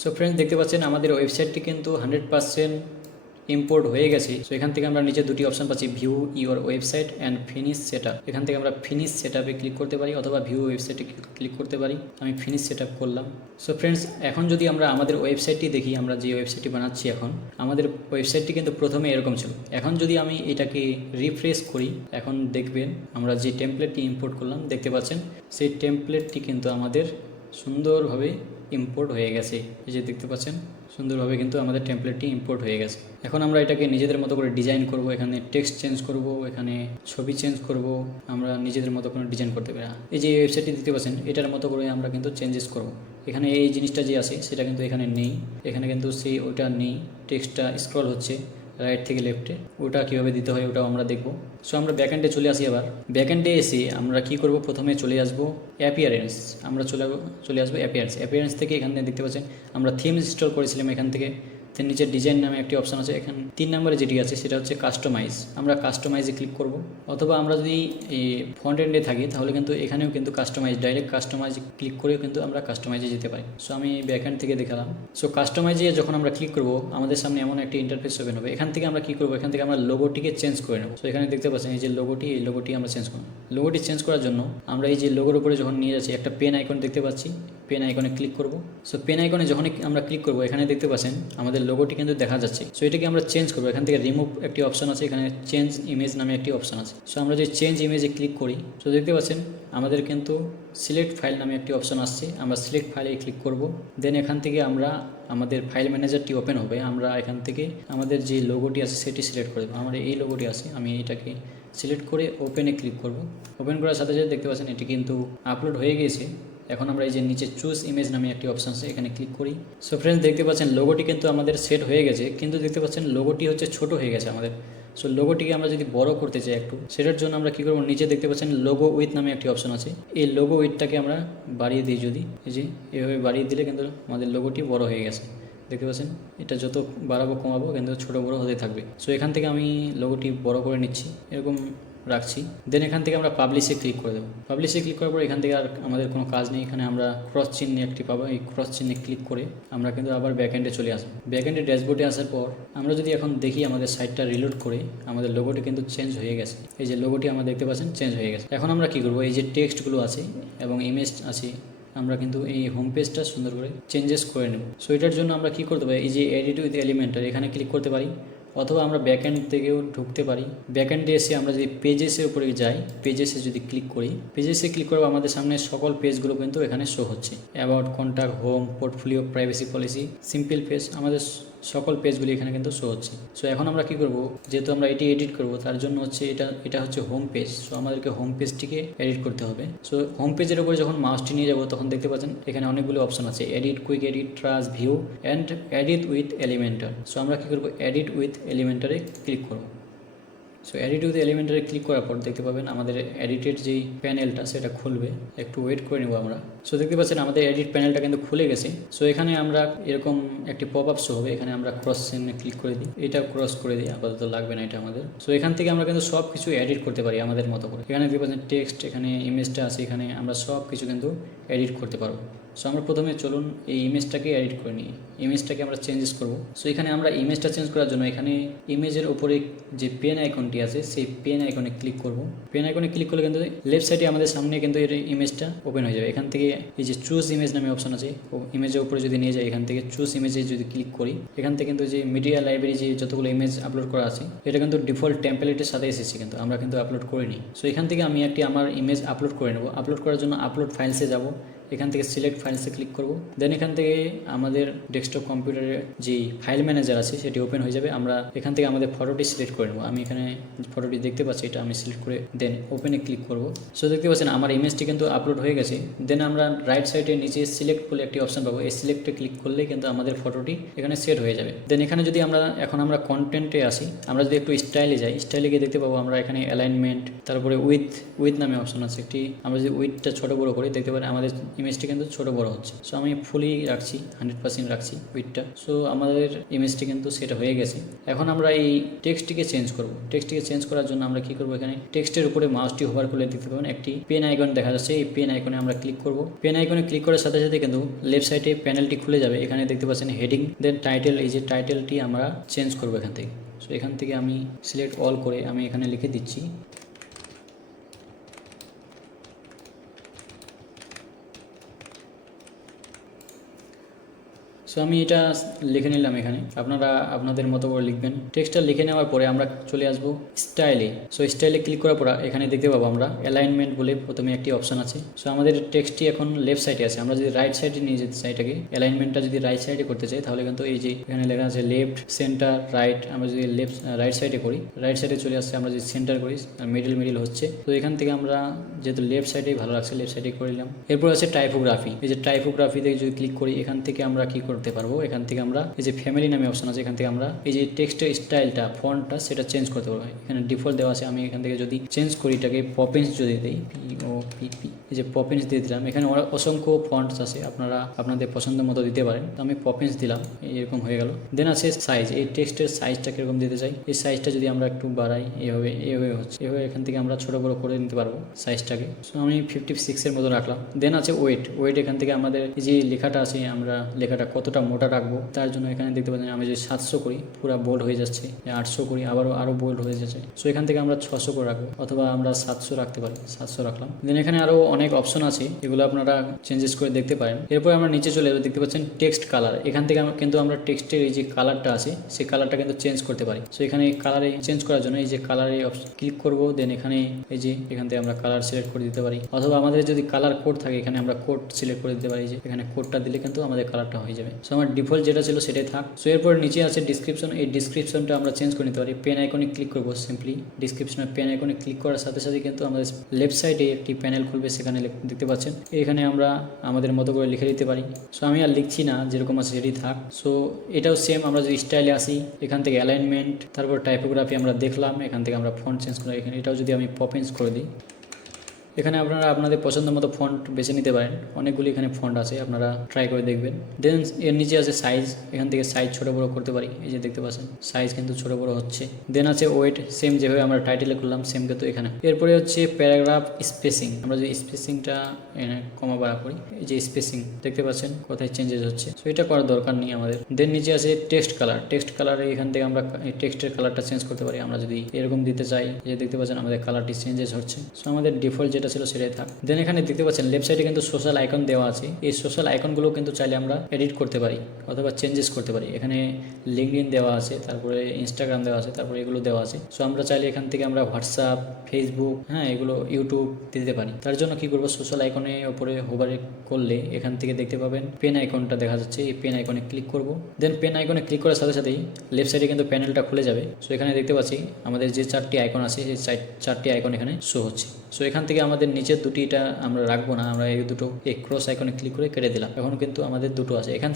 সো ফ্রেন্ডস দেখতে পাচ্ছেন আমাদের ওয়েবসাইটটি কিন্তু 100% ইম্পোর্ট হয়ে গেছে। সো এখান থেকে আমরা নিচে দুটি অপশন পাচ্ছি, view your website and finish setup. এখান থেকে আমরা ফিনিশ সেটআপে ক্লিক করতে পারি অথবা ভিউ ওয়েবসাইটে ক্লিক করতে পারি। আমি ফিনিশ সেটআপ করলাম। সো ফ্রেন্ডস, এখন যদি আমরা আমাদের ওয়েবসাইটটি দেখি, আমরা যে ওয়েবসাইটটি বানাচ্ছি এখন, আমাদের ওয়েবসাইটটি কিন্তু প্রথমে এরকম ছিল। এখন যদি আমি এটাকে রিফ্রেশ করি, এখন দেখবেন আমরা যে টেমপ্লেটটি ইম্পোর্ট করলাম, দেখতে পাচ্ছেন সেই টেমপ্লেটটি কিন্তু আমাদের সুন্দরভাবে ইম্পোর্ট হয়ে গেছে। এই যে দেখতে পাচ্ছেন সুন্দরভাবে কিন্তু আমাদের টেমপ্লেটটি ইম্পোর্ট হয়ে গেছে। এখন আমরা এটাকে নিজেদের মতো করে ডিজাইন করব, এখানে টেক্সট চেঞ্জ করব, এখানে ছবি চেঞ্জ করব, আমরা নিজেদের মতো করে ডিজাইন করতে পারি। এই যে ওয়েবসাইটটি দেখতে পাচ্ছেন, এটার মতো করে আমরা কিন্তু চেঞ্জেস করব। এখানে এই জিনিসটা যে আছে সেটা কিন্তু এখানে নেই, এখানে কিন্তু সেই ওটা নেই, টেক্সটটা স্ক্রল হচ্ছে রাইট থেকে লেফটে, ওটা কীভাবে দিতে হয় ওটাও আমরা দেখব। সো আমরা ব্যাকএন্ডে চলে আসি। আবার ব্যাকএন্ডে এসে আমরা কি করব, প্রথমে চলে আসবো অ্যাপিয়ারেন্স। আমরা চলে আসবো অ্যাপিয়ারেন্স থেকে এখানে দেখতে পাচ্ছেন আমরা থিম ইনস্টল করেছিলাম। এখান থেকে নিচে ডিজাইন নামে একটি অপশান আছে, এখানে 3 নম্বরে যেটি আছে সেটা হচ্ছে কাস্টমাইজ। আমরা কাস্টমাইজে ক্লিক করব, অথবা আমরা যদি এই ফ্রন্ট এন্ডে থাকি তাহলে কিন্তু এখানেও কিন্তু কাস্টমাইজ, ডাইরেক্ট কাস্টমাইজ ক্লিক করেও কিন্তু আমরা কাস্টমাইজে যেতে পারি। সো আমি ব্যাকএন্ড থেকে দেখালাম। সো কাস্টমাইজে যখন আমরা ক্লিক করব, আমাদের সামনে এমন একটি ইন্টারফেস ওপেন হবে। এখান থেকে আমরা কী করবো, এখান থেকে আমরা লোগোটিকে চেঞ্জ করে নেব। সো এখানে দেখতে পাচ্ছেন এই যে লোগোটি, এই লোগোটি আমরা চেঞ্জ করব। লোগোটি চেঞ্জ করার জন্য আমরা এই যে লোগোর উপরে যখন নিয়ে যাচ্ছি, একটা পেন আইকন দেখতে পাচ্ছি, পেন আইকনে ক্লিক করব। সো পেন আইকনে যখনই আমরা ক্লিক করব, এখানে দেখতে পাচ্ছেন আমাদের লোগোটি কিন্তু দেখা যাচ্ছে। সো এটাকে আমরা চেঞ্জ করবো। এখান থেকে রিমুভ একটি অপশন আছে, এখানে চেঞ্জ ইমেজ নামে একটি অপশন আছে। সো আমরা যদি চেঞ্জ ইমেজে ক্লিক করি, সো দেখতে পাচ্ছেন আমাদের কিন্তু সিলেক্ট ফাইল নামে একটি অপশন আসছে। আমরা সিলেক্ট ফাইলে ক্লিক করব। দেন এখান থেকে আমরা আমাদের ফাইল ম্যানেজারটি ওপেন হবে। আমরা এখান থেকে আমাদের যে লোগোটি আছে সেটি সিলেক্ট করে দেবো। আমার এই লোগোটি আছে, আমি এটাকে সিলেক্ট করে ওপেনে ক্লিক করব। ওপেন করার সাথে সাথে দেখতে পাচ্ছেন এটি কিন্তু আপলোড হয়ে গিয়েছে। এখন আমরা এই যে নিচে চুজ ইমেজ নামে একটি অপশন আছে, এখানে ক্লিক করি। সো ফ্রেন্ডস, দেখতে পাচ্ছেন লোগোটি কিন্তু আমাদের সেট হয়ে গেছে, কিন্তু দেখতে পাচ্ছেন লোগোটি হচ্ছে ছোট হয়ে গেছে আমাদের। সো লোগোটিকে আমরা যদি বড় করতে চাই একটু, সেটার জন্য আমরা কী করবো, নিচে দেখতে পাচ্ছেন লোগো উইথ নামে একটি অপশন আছে। এই লোগো উইথটাকে আমরা বাড়িয়ে দিই, যদি এই যে এভাবে বাড়িয়ে দিলে কিন্তু আমাদের লোগোটি বড় হয়ে গেছে। দেখতে পাচ্ছেন এটা যত বাড়াবো কমাবো কিন্তু ছোটো বড়ো হতে থাকবে। সো এখান থেকে আমি লোগোটি বড় করে নিচ্ছি, এরকম রাখছি। দেন এখান থেকে আমরা পাবলিশে ক্লিক করে দেবো। পাবলিশে ক্লিক করার পর এখান থেকে আর আমাদের কোনো কাজ নেই। এখানে আমরা ক্রস চিহ্নে একটি পাবো, এই ক্রস চিহ্নে ক্লিক করে আমরা কিন্তু আবার ব্যাকএন্ডে চলে আসবো। ব্যাকএন্ডে ড্যাশবোর্ডে আসার পর আমরা যদি এখন দেখি আমাদের সাইটটা রিলোড করে, আমাদের লোগোটি কিন্তু চেঞ্জ হয়ে গেছে। এই যে লোগোটি আমরা দেখতে পাচ্ছেন চেঞ্জ হয়ে গেছে। এখন আমরা কী করবো, এই যে টেক্সটগুলো আছে এবং ইমেজ আছে, আমরা কিন্তু এই হোম পেজটা সুন্দর করে চেঞ্জেস করে নেব। সো এটার জন্য আমরা কী করতে পারি, এই যে এডিট উইথ এলিমেন্টার এখানে ক্লিক করতে পারি, অথবা আমরা ব্যাকএন্ড থেকেও ঢুকতে পারি। ব্যাকএন্ডে এসে আমরা যদি পেজেসের উপরে যাই, পেজেসে যদি ক্লিক করি, পেজেসে ক্লিক করবো, আমাদের সামনে সকল পেজগুলো কিন্তু এখানে শো হচ্ছে। About, contact, home, portfolio, privacy policy, simple page, আমাদের সকল পেজগুলি এখানে কিন্তু শো হচ্ছে। সো এখন আমরা কি করব, যেহেতু আমরা এটি এডিট করব, তার জন্য হচ্ছে এটা হচ্ছে হোম পেজ। সো আমাদেরকে হোম পেজটিকে এডিট করতে হবে। সো হোম পেজের উপরে যখন মাউসটি নিয়ে যাব, তখন দেখতে পাচ্ছেন এখানে অনেকগুলো অপশন আছে, edit, quick edit, trash, view and edit with Elementor. So আমরা কী করবো, এডিট উইথ এলিমেন্টারে ক্লিক করব। সো এডিট উইথ এলিমেন্টারে ক্লিক করার পর দেখতে পাবেন আমাদের এডিটের যেই প্যানেলটা সেটা খুলবে। একটু ওয়েট করে নেব আমরা। সো দেখতে পাচ্ছেন আমাদের এডিট প্যানেলটা কিন্তু খুলে গেছে। সো এখানে আমরা এরকম একটি পপ আপ শো হবে, এখানে আমরা ক্রস চিহ্নে ক্লিক করে দিই, এটা ক্রস করে দিই, আপাতত লাগবে না এটা আমাদের। সো এখান থেকে আমরা কিন্তু সব কিছু এডিট করতে পারি আমাদের মতো করে। এখানে দেখতে পাচ্ছেন টেক্সট, এখানে ইমেজটা আছে, এখানে আমরা সব কিছু কিন্তু এডিট করতে পারবো। সো আমরা প্রথমে চলুন এই ইমেজটাকে এডিট করে নিই। ইমেজটাকে আমরা চেঞ্জেস করব। সো এখানে আমরা ইমেজটা চেঞ্জ করার জন্য এখানে ইমেজের উপরে যে পেন আইকনটি আছে সেই পেন আইকনে ক্লিক করব। পেন আইকনে ক্লিক করলে কিন্তু লেফট সাইডে আমাদের সামনে কিন্তু এর ইমেজটা ওপেন হয়ে যাবে। এখান থেকে এই যে চুজ ইমেজ নামে অপশন আছে, ও ইমেজের উপরে যদি নিয়ে যাই, এখান থেকে চুজ ইমেজে যদি ক্লিক করি, এখান থেকে কিন্তু যে মিডিয়া লাইব্রেরি যে যতগুলো ইমেজ আপলোড করা আছে, এটা কিন্তু ডিফল্ট টেমপ্লেটের সাথে এসেছে, কিন্তু আমরা কিন্তু আপলোড করিনি। সো এখান থেকে আমি আমার ইমেজ আপলোড করে নেব। আপলোড করার জন্য আপলোড ফাইলসে যাব, এখান থেকে সিলেক্ট ফাইলসে ক্লিক করব। দেন এখান থেকে আমাদের ডেস্কটপ কম্পিউটারের যে ফাইল ম্যানেজার আছে সেটি ওপেন হয়ে যাবে। আমরা এখান থেকে আমাদের ফটোটি সিলেক্ট করে নেব। আমি এখানে ফটোটি দেখতে পাচ্ছি, এটা আমি সিলেক্ট করে দেন ওপেনে ক্লিক করব। সো দেখতে পাচ্ছেন আমার ইমেজটি কিন্তু আপলোড হয়ে গেছে। দেন আমরা রাইট সাইডে নিচে সিলেক্ট বলে একটি অপশন পাবো, এই সিলেক্টে ক্লিক করলেই কিন্তু আমাদের ফটোটি এখানে সেট হয়ে যাবে। দেন এখানে যদি এখন আমরা কন্টেন্টে আসি, আমরা যদি একটু স্টাইলে যাই, স্টাইলে গিয়ে দেখতে পাবো আমরা এখানে অ্যালাইনমেন্ট, তারপরে উইথ নামে অপশন আছে একটি। আমরা যদি উইথটা ছোটো বড়ো করি, দেখতে পারি আমাদের ইমেজটি কিন্তু ছোটো বড়ো হচ্ছে। সো আমি ফুলি রাখছি, 100% রাখছি উইথটা। সো আমাদের ইমেজটি কিন্তু সেটা হয়ে গেছে। এখন আমরা এই টেক্সটটিকে চেঞ্জ করব। টেক্সটটিকে চেঞ্জ করার জন্য আমরা কি করব, এখানে টেক্সটের উপরে মাউসটি হোভার করলে দেখতে পাবেন একটি পেন আইকন দেখা যাচ্ছে। এই পেন আইকনে আমরা ক্লিক করব। পেন আইকনে ক্লিক করার সাথে সাথে কিন্তু লেফট সাইডে প্যানেলটি খুলে যাবে। এখানে দেখতে পাচ্ছেন হেডিং, দেন টাইটেল। এই যে টাইটেলটি আমরা চেঞ্জ করবো এখান থেকে। সো এখান থেকে আমি সিলেক্ট অল করে আমি এখানে লিখে দিচ্ছি সো আমি এটা লিখে নিলাম এখানে, আপনারা আপনাদের মতো করে লিখবেন। টেক্সটটা লিখে নেওয়ার পরে আমরা চলে আসব স্টাইলে। সো স্টাইলে ক্লিক করার পর এখানে দেখতে পাবো আমরা অ্যালাইনমেন্ট বলে প্রথমে একটি অপশন আছে। সো আমাদের টেক্সটটি এখন লেফট সাইডে আছে, আমরা যদি রাইট সাইডে নিয়ে যেতে চাই এটাকে, অ্যালাইনমেন্টটা যদি রাইট সাইডে করতে চাই তাহলে কিন্তু এই যে এখানে লেখা আছে লেফট, সেন্টার, রাইট। আমরা যদি রাইট সাইডে করি, রাইট সাইডে চলে আসছে। আমরা যদি সেন্টার করি আর মিডিল হচ্ছে, তো এখান থেকে আমরা যেহেতু লেফট সাইডেই ভালো লাগছে লেফট সাইডে করে নিলাম। এরপর আছে টাইপোগ্রাফি। এই যে টাইপোগ্রাফিতে যদি ক্লিক করি এখান থেকে আমরা কি করতে পারবো, এখান থেকে আমরা এই যে ফ্যামিলি নামে অপশন আছে, এখান থেকে আমরা এই যে টেক্সটের স্টাইলটা, ফন্টটা সেটা চেঞ্জ করতে পারবো। এখানে ডিফল্ট দেওয়া আছে, আমি এখান থেকে যদি চেঞ্জ করি এটাকে পপিন্স যদি দিই, POPP, এই যে পপিন্স দিয়ে দিলাম। এখানে অসংখ্য ফন্টস আছে, আপনারা আপনাদের পছন্দ মতো দিতে পারেন। তো আমি পপিন্স দিলাম, এরকম হয়ে গেল। দেন আছে সাইজ, এই টেক্সটের সাইজটা কিরকম দিতে চাই, এই সাইজটা যদি আমরা একটু বাড়াই, এভাবে হচ্ছে, এভাবে এখান থেকে আমরা ছোটো বড়ো করে নিতে পারবো সাইজটাকে। সো আমি 56-এর মতো রাখলাম। দেন আছে ওয়েট, এখান থেকে আমাদের এই যে লেখাটা আছে, আমরা লেখাটা কতটা মোটা রাখবো তার জন্য এখানে দেখতে পাচ্ছেন আমি যদি 700 করি পুরো বোল্ড হয়ে যাচ্ছে, 800 করি আরও বোল্ড হয়ে যাচ্ছে। সো এখান থেকে আমরা 600 করে রাখবো, অথবা আমরা 700 রাখতে পারি, 700 রাখলাম। দেন এখানে আরও অনেক অপশন আছে, এগুলো আপনারা চেঞ্জেস করে দেখতে পারেন। এরপর আমরা নিচে চলে যাবো, দেখতে পাচ্ছেন টেক্সট কালার। এখান থেকে কিন্তু আমরা টেক্সটের এই যে কালারটা আছে সেই কালারটা কিন্তু চেঞ্জ করতে পারি। সো এখানে কালারে চেঞ্জ করার জন্য এই যে কালারে ক্লিক করবো। দেন এখানে এই যে এখান থেকে আমরা কালার সিলেক্ট করে দিতে পারি, অথবা আমাদের যদি কালার কোড থাকে এখানে আমরা কোড সিলেক্ট করে দিতে পারি। যে এখানে কোডটা দিলে কিন্তু আমাদের কালারটা হয়ে যাবে। সো আমার ডিফল্ট যেটা ছিল সেটাই থাক। সো এরপর নিচে আছে ডিসক্রিপশন, এই ডিসক্রিপশনটা আমরা চেঞ্জ করে নিতে পারি। পেন আইকনে ক্লিক করবো, সিম্পলি ডিসক্রিপশনের পেন আইকনে ক্লিক করার সাথে সাথে কিন্তু আমাদের লেফট সাইডে একটি প্যানেল খুলবে, সেখানে দেখতে পাচ্ছেন এখানে আমরা আমাদের মতো করে লিখে দিতে পারি। সো আমি আর লিখছি না, যেরকম আছে সেটাই থাক। সো এটাও সেম, আমরা যদি স্টাইলে আসি এখান থেকে অ্যালাইনমেন্ট, তারপর টাইপোগ্রাফি আমরা দেখলাম, এখান থেকে আমরা ফন্ট চেঞ্জ করে এখানে এটাও যদি আমি পপিন্স করে দিই, এখানে আপনারা আপনাদের পছন্দ মতো ফন্ট বেছে নিতে পারেন। অনেকগুলি এখানে ফন্ট আছে, আপনারা ট্রাই করে দেখবেন। দেন এর নিচে আছে সাইজ, এখান থেকে সাইজ ছোটো বড়ো করতে পারি। এই যে দেখতে পাচ্ছেন সাইজ কিন্তু ছোটো বড়ো হচ্ছে। দেন আছে ওয়েট, সেম যেভাবে আমরা টাইটেলে করলাম সেম কিন্তু এখানে। এরপরে হচ্ছে প্যারাগ্রাফ স্পেসিং, আমরা যদি স্পেসিংটা এখানে কমা বাড়া করি, এই যে স্পেসিং দেখতে পাচ্ছেন কোথায় চেঞ্জেস হচ্ছে, সো এটা করার দরকার নেই আমাদের। দেন নিচে আছে টেক্সট কালার, টেক্সট কালারে এখান থেকে আমরা টেক্সটের কালারটা চেঞ্জ করতে পারি। আমরা যদি এরকম দিতে চাই, যে দেখতে পাচ্ছেন আমাদের কালারটি চেঞ্জেস হচ্ছে। সো আমাদের ডিফল্ট যেটা ছিল সেটাই থাক। দেন এখানে দেখতে পাচ্ছেন লেফট সাইডে কিন্তু সোশ্যাল আইকন দেওয়া আছে। এই সোশ্যাল আইকনগুলো কিন্তু চাইলে আমরা এডিট করতে পারি অথবা চেঞ্জেস করতে পারি। এখানে লিঙ্কডইন দেওয়া আছে, তারপরে ইনস্টাগ্রাম দেওয়া আছে, তারপরে এগুলো দেওয়া আছে। সো আমরা চাইলে এখান থেকে আমরা হোয়াটসঅ্যাপ, ফেসবুক, এগুলো ইউটিউব দিতে পারি। তার জন্য কি করবো, সোশ্যাল আইকনে উপরে হোভার করলে এখান থেকে দেখতে পাবেন পেন আইকনটা দেখা যাচ্ছে, এই পেন আইকনে ক্লিক করব। দেন পেন আইকনে ক্লিক করার সাথে সাথেই লেফট সাইডে কিন্তু প্যানেলটা খুলে যাবে। সো এখানে দেখতে পাচ্ছি আমাদের যে 4টি আইকন আছে সেই 4টি আইকন এখানে শো হচ্ছে। সো এখান থেকে আমাদের নিচের দুটিটা আমরা রাখবো না, আমরা এই দুটো এই ক্রস আইকনে ক্লিক করে কেটে দিলাম। এখন কিন্তু আমাদের দুটো আছে। এখান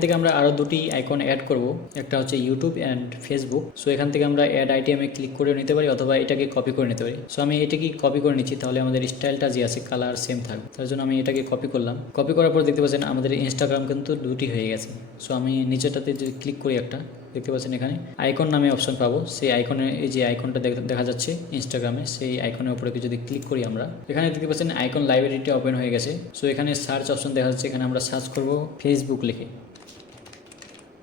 থেকে আমরা আরও দুটি আইকন অ্যাড করব, একটা হচ্ছে ইউটিউব অ্যান্ড ফেসবুক। সো এখান থেকে আমরা অ্যাড আইটেমে ক্লিক করে নিতে পারি, অথবা এটাকে কপি করে নিতে পারি। সো আমি এটাকে কপি করে নিচ্ছি, তাহলে আমাদের স্টাইলটা যে আছে কালার সেম থাকবে। তার জন্য আমি এটাকে কপি করলাম। কপি করার পর দেখতে পাচ্ছেন আমাদের ইনস্টাগ্রাম কিন্তু দুটি হয়ে গেছে। সো আমি নিচেটাতে যদি ক্লিক করি, একটা দেখতে পাচ্ছেন এখানে আইকন নামে অপশন পাবো। সেই আইকনে এই যে আইকনটা দেখা যাচ্ছে ইনস্টাগ্রামে, সেই আইকনের উপরে যদি ক্লিক করি আমরা, এখানে দেখতে পাচ্ছেন আইকন লাইব্রেরিটা ওপেন হয়ে গেছে। সো এখানে সার্চ অপশন দেখা যাচ্ছে, এখানে আমরা সার্চ করব ফেসবুক লিখে।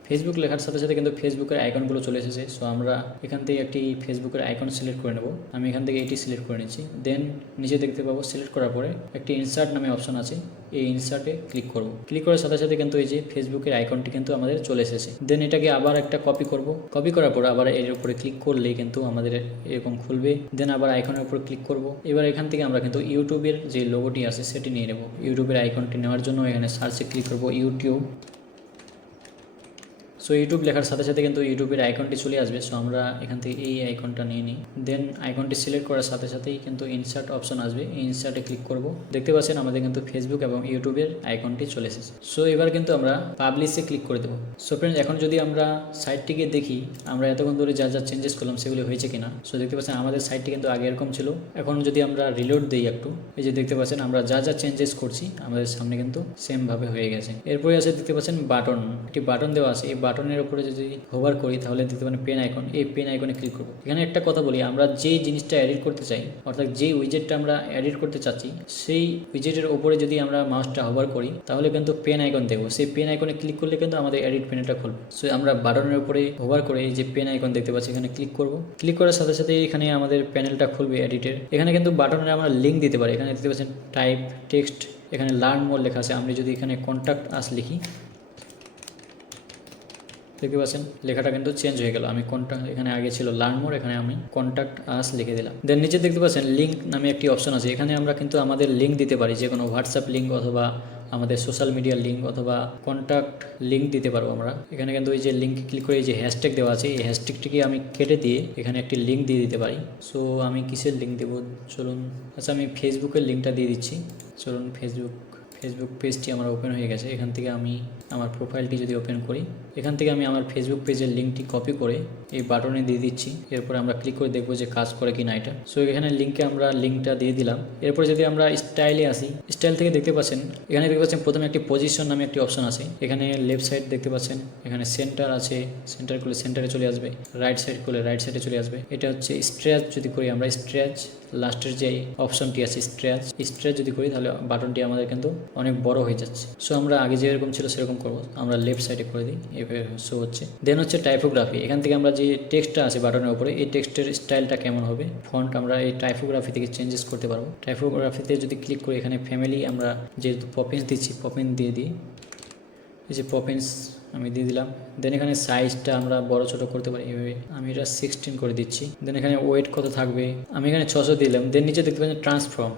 ফেসবুক লেখার সাথে সাথে কিন্তু ফেসবুকের আইকনগুলো চলে এসেছে। সো আমরা এখান থেকে একটি ফেসবুকের আইকন সিলেক্ট করে নেব। আমি এখান থেকে এটি সিলেক্ট করে নিচ্ছি। দেন নিচে দেখতে পাবো সিলেক্ট করার পরে একটি ইনসার্ট নামে অপশন আছে, এই ইনসার্টে ক্লিক করব। ক্লিক করার সাথে সাথে কিন্তু এই যে ফেসবুকের আইকনটি কিন্তু আমাদের চলে এসেছে। দেন এটাকে আবার একটা কপি করব। কপি করার পর আবার এর উপরে ক্লিক করলেই কিন্তু আমাদের এরকম খুলবে। দেন আবার আইকনের উপর ক্লিক করব। এবার এখান থেকে আমরা কিন্তু ইউটিউবের যে লোগোটি আছে সেটি নিয়ে নেব। ইউটিউবের আইকনটি নেওয়ার জন্য এখানে সার্চে ক্লিক করব ইউটিউব। সো ইউটিউব লেখার সাথে সাথে কিন্তু ইউটিউবের আইকনটি চলে আসবে। সো আমরা এখান থেকে এই আইকনটা নিয়ে নিই। দেন আইকনটি সিলেক্ট করার সাথে সাথেই কিন্তু ইনসার্ট অপশন আসবে, এই ইনসার্টে ক্লিক করব। দেখতে পাচ্ছেন আমাদের কিন্তু ফেসবুক এবং ইউটিউবের আইকনটি চলে এসেছে। সো এবার কিন্তু আমরা পাবলিশে ক্লিক করে দেবো। সো ফ্রেন্ডস, এখন যদি আমরা সাইটটিকে দেখি, আমরা এতক্ষণ ধরে যা যা চেঞ্জেস করলাম সেগুলো হয়েছে কিনা। সো দেখতে পাচ্ছেন আমাদের সাইটটি কিন্তু আগে এরকম ছিল। এখন যদি আমরা রিলোড দিই একটু, এই যে দেখতে পাচ্ছেন আমরা যা যা চেঞ্জেস করছি আমাদের সামনে কিন্তু সেমভাবে হয়ে গেছে। এরপরে আছে দেখতে পাচ্ছেন বাটন, একটি বাটন দেওয়া আছে। এই বাটন বাটনের উপরে যদি হোভার করি তাহলে দেখতে পারেন পেন আইকন, এই পেন আইকনে ক্লিক করব। এখানে একটা কথা বলি, আমরা যে জিনিসটা এডিট করতে চাই অর্থাৎ যে উইজেটটা আমরা এডিট করতে চাচ্ছি সেই উইজেটের উপরে যদি আমরা মাউসটা হোভার করি তাহলে কিন্তু পেন আইকন দেখবো। সেই পেন আইকনে ক্লিক করলে কিন্তু আমাদের এডিট প্যানেলটা খুলবে। সো আমরা বাটনের উপরে হোভার করে এই যে পেন আইকন দেখতে পাচ্ছি এখানে ক্লিক করব। ক্লিক করার সাথে সাথে এখানে আমাদের প্যানেলটা খুলবে এডিটের। এখানে কিন্তু বাটনে আমরা লিঙ্ক দিতে পারি। এখানে দেখতে পাচ্ছেন টাইপ টেক্সট, এখানে লার্ন মোর লেখা আছে। আমি যদি এখানে কন্ট্যাক্ট আস লিখি দেখতে পাচ্ছেন লেখাটা কিন্তু চেঞ্জ হয়ে গেল। আমি কন্ট্যাক্ট, এখানে আগে ছিল লার্ন মোর, এখানে আমি কন্ট্যাক্ট আস লিখে দিলাম। দেন নিচে দেখতে পাচ্ছেন লিঙ্ক নামে একটি অপশন আছে। এখানে আমরা কিন্তু আমাদের লিঙ্ক দিতে পারি, যে কোনো হোয়াটসঅ্যাপ লিঙ্ক অথবা আমাদের সোশ্যাল মিডিয়ার লিঙ্ক অথবা কন্ট্যাক্ট লিঙ্ক দিতে পারবো আমরা। এখানে কিন্তু এই যে লিঙ্কে ক্লিক করে এই যে হ্যাশট্যাগ দেওয়া আছে, এই হ্যাশট্যাগটিকে আমি কেটে দিয়ে এখানে একটি লিঙ্ক দিয়ে দিতে পারি। সো আমি কিসের লিঙ্ক দেবো চলুন, আচ্ছা আমি ফেসবুকের লিঙ্কটা দিয়ে দিচ্ছি। চলুন ফেসবুক পেজটি আমার ওপেন হয়ে গেছে। এখান থেকে আমি আমার প্রোফাইলটি যদি ওপেন করি, এখান থেকে আমি আমার ফেসবুক পেজের লিঙ্কটি কপি করে এই বাটনে দিয়ে দিচ্ছি। এরপরে আমরা ক্লিক করে দেখবো যে কাজ করে কি না এটা। সো এখানে লিঙ্কে আমরা লিঙ্কটা দিয়ে দিলাম। এরপরে যদি আমরা স্টাইলে আসি, স্টাইল থেকে দেখতে পাচ্ছেন এখানে দেখতে পাচ্ছেন প্রথমে একটি পজিশন নামে একটি অপশন আছে। এখানে লেফট সাইড দেখতে পাচ্ছেন, এখানে সেন্টার আছে, সেন্টার করলে সেন্টারে চলে আসবে, রাইট সাইড করলে রাইট সাইডে চলে আসবে। এটা হচ্ছে স্ট্রেচ, যদি করি আমরা স্ট্রেচ, লাস্টের যে অপশনটি আছে স্ট্রেচ যদি করি তাহলে বাটনটি আমাদের কিন্তু অনেক বড় হয়ে যাচ্ছে। সো আমরা আগে যেরকম ছিল সেরকম করবো, আমরা লেফট সাইডে করে দিই, এভাবে শো হচ্ছে। দেন হচ্ছে টাইপোগ্রাফি, এখান থেকে আমরা যে টেক্সটটা আছে বাটনের উপরে এই টেক্সটের স্টাইলটা কেমন হবে, ফন্ট আমরা এই টাইপোগ্রাফি থেকে চেঞ্জেস করতে পারবো। টাইপোগ্রাফিতে যদি ক্লিক করি এখানে ফ্যামিলি, আমরা যেহেতু পপিন্স দিচ্ছি পপিন দিয়ে দিই, এই যে পপিন্স আমি দিয়ে দিলাম। দেন এখানে সাইজটা আমরা বড় ছোট করতে পারি এইভাবে, আমি এটা 16 করে দিচ্ছি। দেন এখানে ওয়েট কত থাকবে আমি এখানে 600 দিলাম। দেন নিচে দেখতে পাচ্ছেন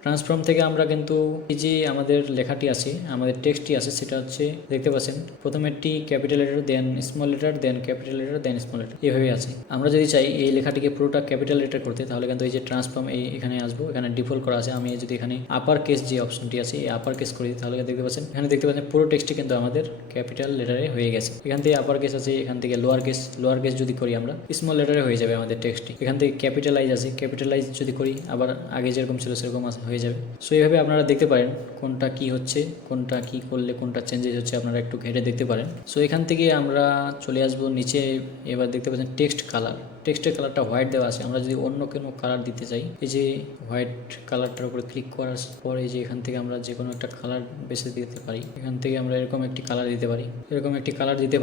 ট্রান্সফর্ম থেকে আমরা কিন্তু এই যে আমাদের লেখাটি আছে, আমাদের টেক্সটটি আছে, সেটা হচ্ছে দেখতে পাচ্ছেন প্রথমে টি ক্যাপিটাল লেটার, দেন স্মল লেটার, দেন ক্যাপিটাল লেটার, দেন স্মল লেটার, এভাবে আছে। আমরা যদি চাই এই লেখাটিকে পুরোটা ক্যাপিটাল লেটার করতে তাহলে কিন্তু এই যে ট্রান্সফর্ম এখানে আসবো, এখানে ডিফল্ট করা আছে। আমি যদি এখানে আপার কেস যে অপশনটি আছে এই আপার কেস করি তাহলে দেখতে পাচ্ছেন এখানে দেখতে পাচ্ছেন পুরো টেক্সটটি কিন্তু আমাদের ক্যাপিটাল লেটারে হয়ে গেছে। এখান থেকে আপার কেস আছে, এখান থেকে লোয়ার কেস যদি করি আমরা স্মল লেটারে হয়ে যাবে আমাদের টেক্সটটি। এখান থেকে ক্যাপিটালাইজ আছে, ক্যাপিটালাইজ যদি করি আবার আগে যেরকম ছিল সেরকম হয়ে যাবে। সো এইভাবে আপনারা দেখতে পারেন কোনটা কি হচ্ছে, কোনটা কি করলে কোনটা চেঞ্জেস হচ্ছে, আপনারা একটু ঘেটে দেখতে পারেন। সো এখান থেকে আমরা চলে আসবো নিচে। এবার দেখতে পাচ্ছেন টেক্সট কালার, টেক্সটের কালারটা হোয়াইট দেওয়া আছে। আমরা যদি অন্য কোনো কালার দিতে চাই, এই যে হোয়াইট কালারটার উপরে ক্লিক করার পর এই যে এখান থেকে আমরা যে কোনো একটা কালার বেছে দিতে পারি। এখান থেকে আমরা এরকম একটি কালার দিতে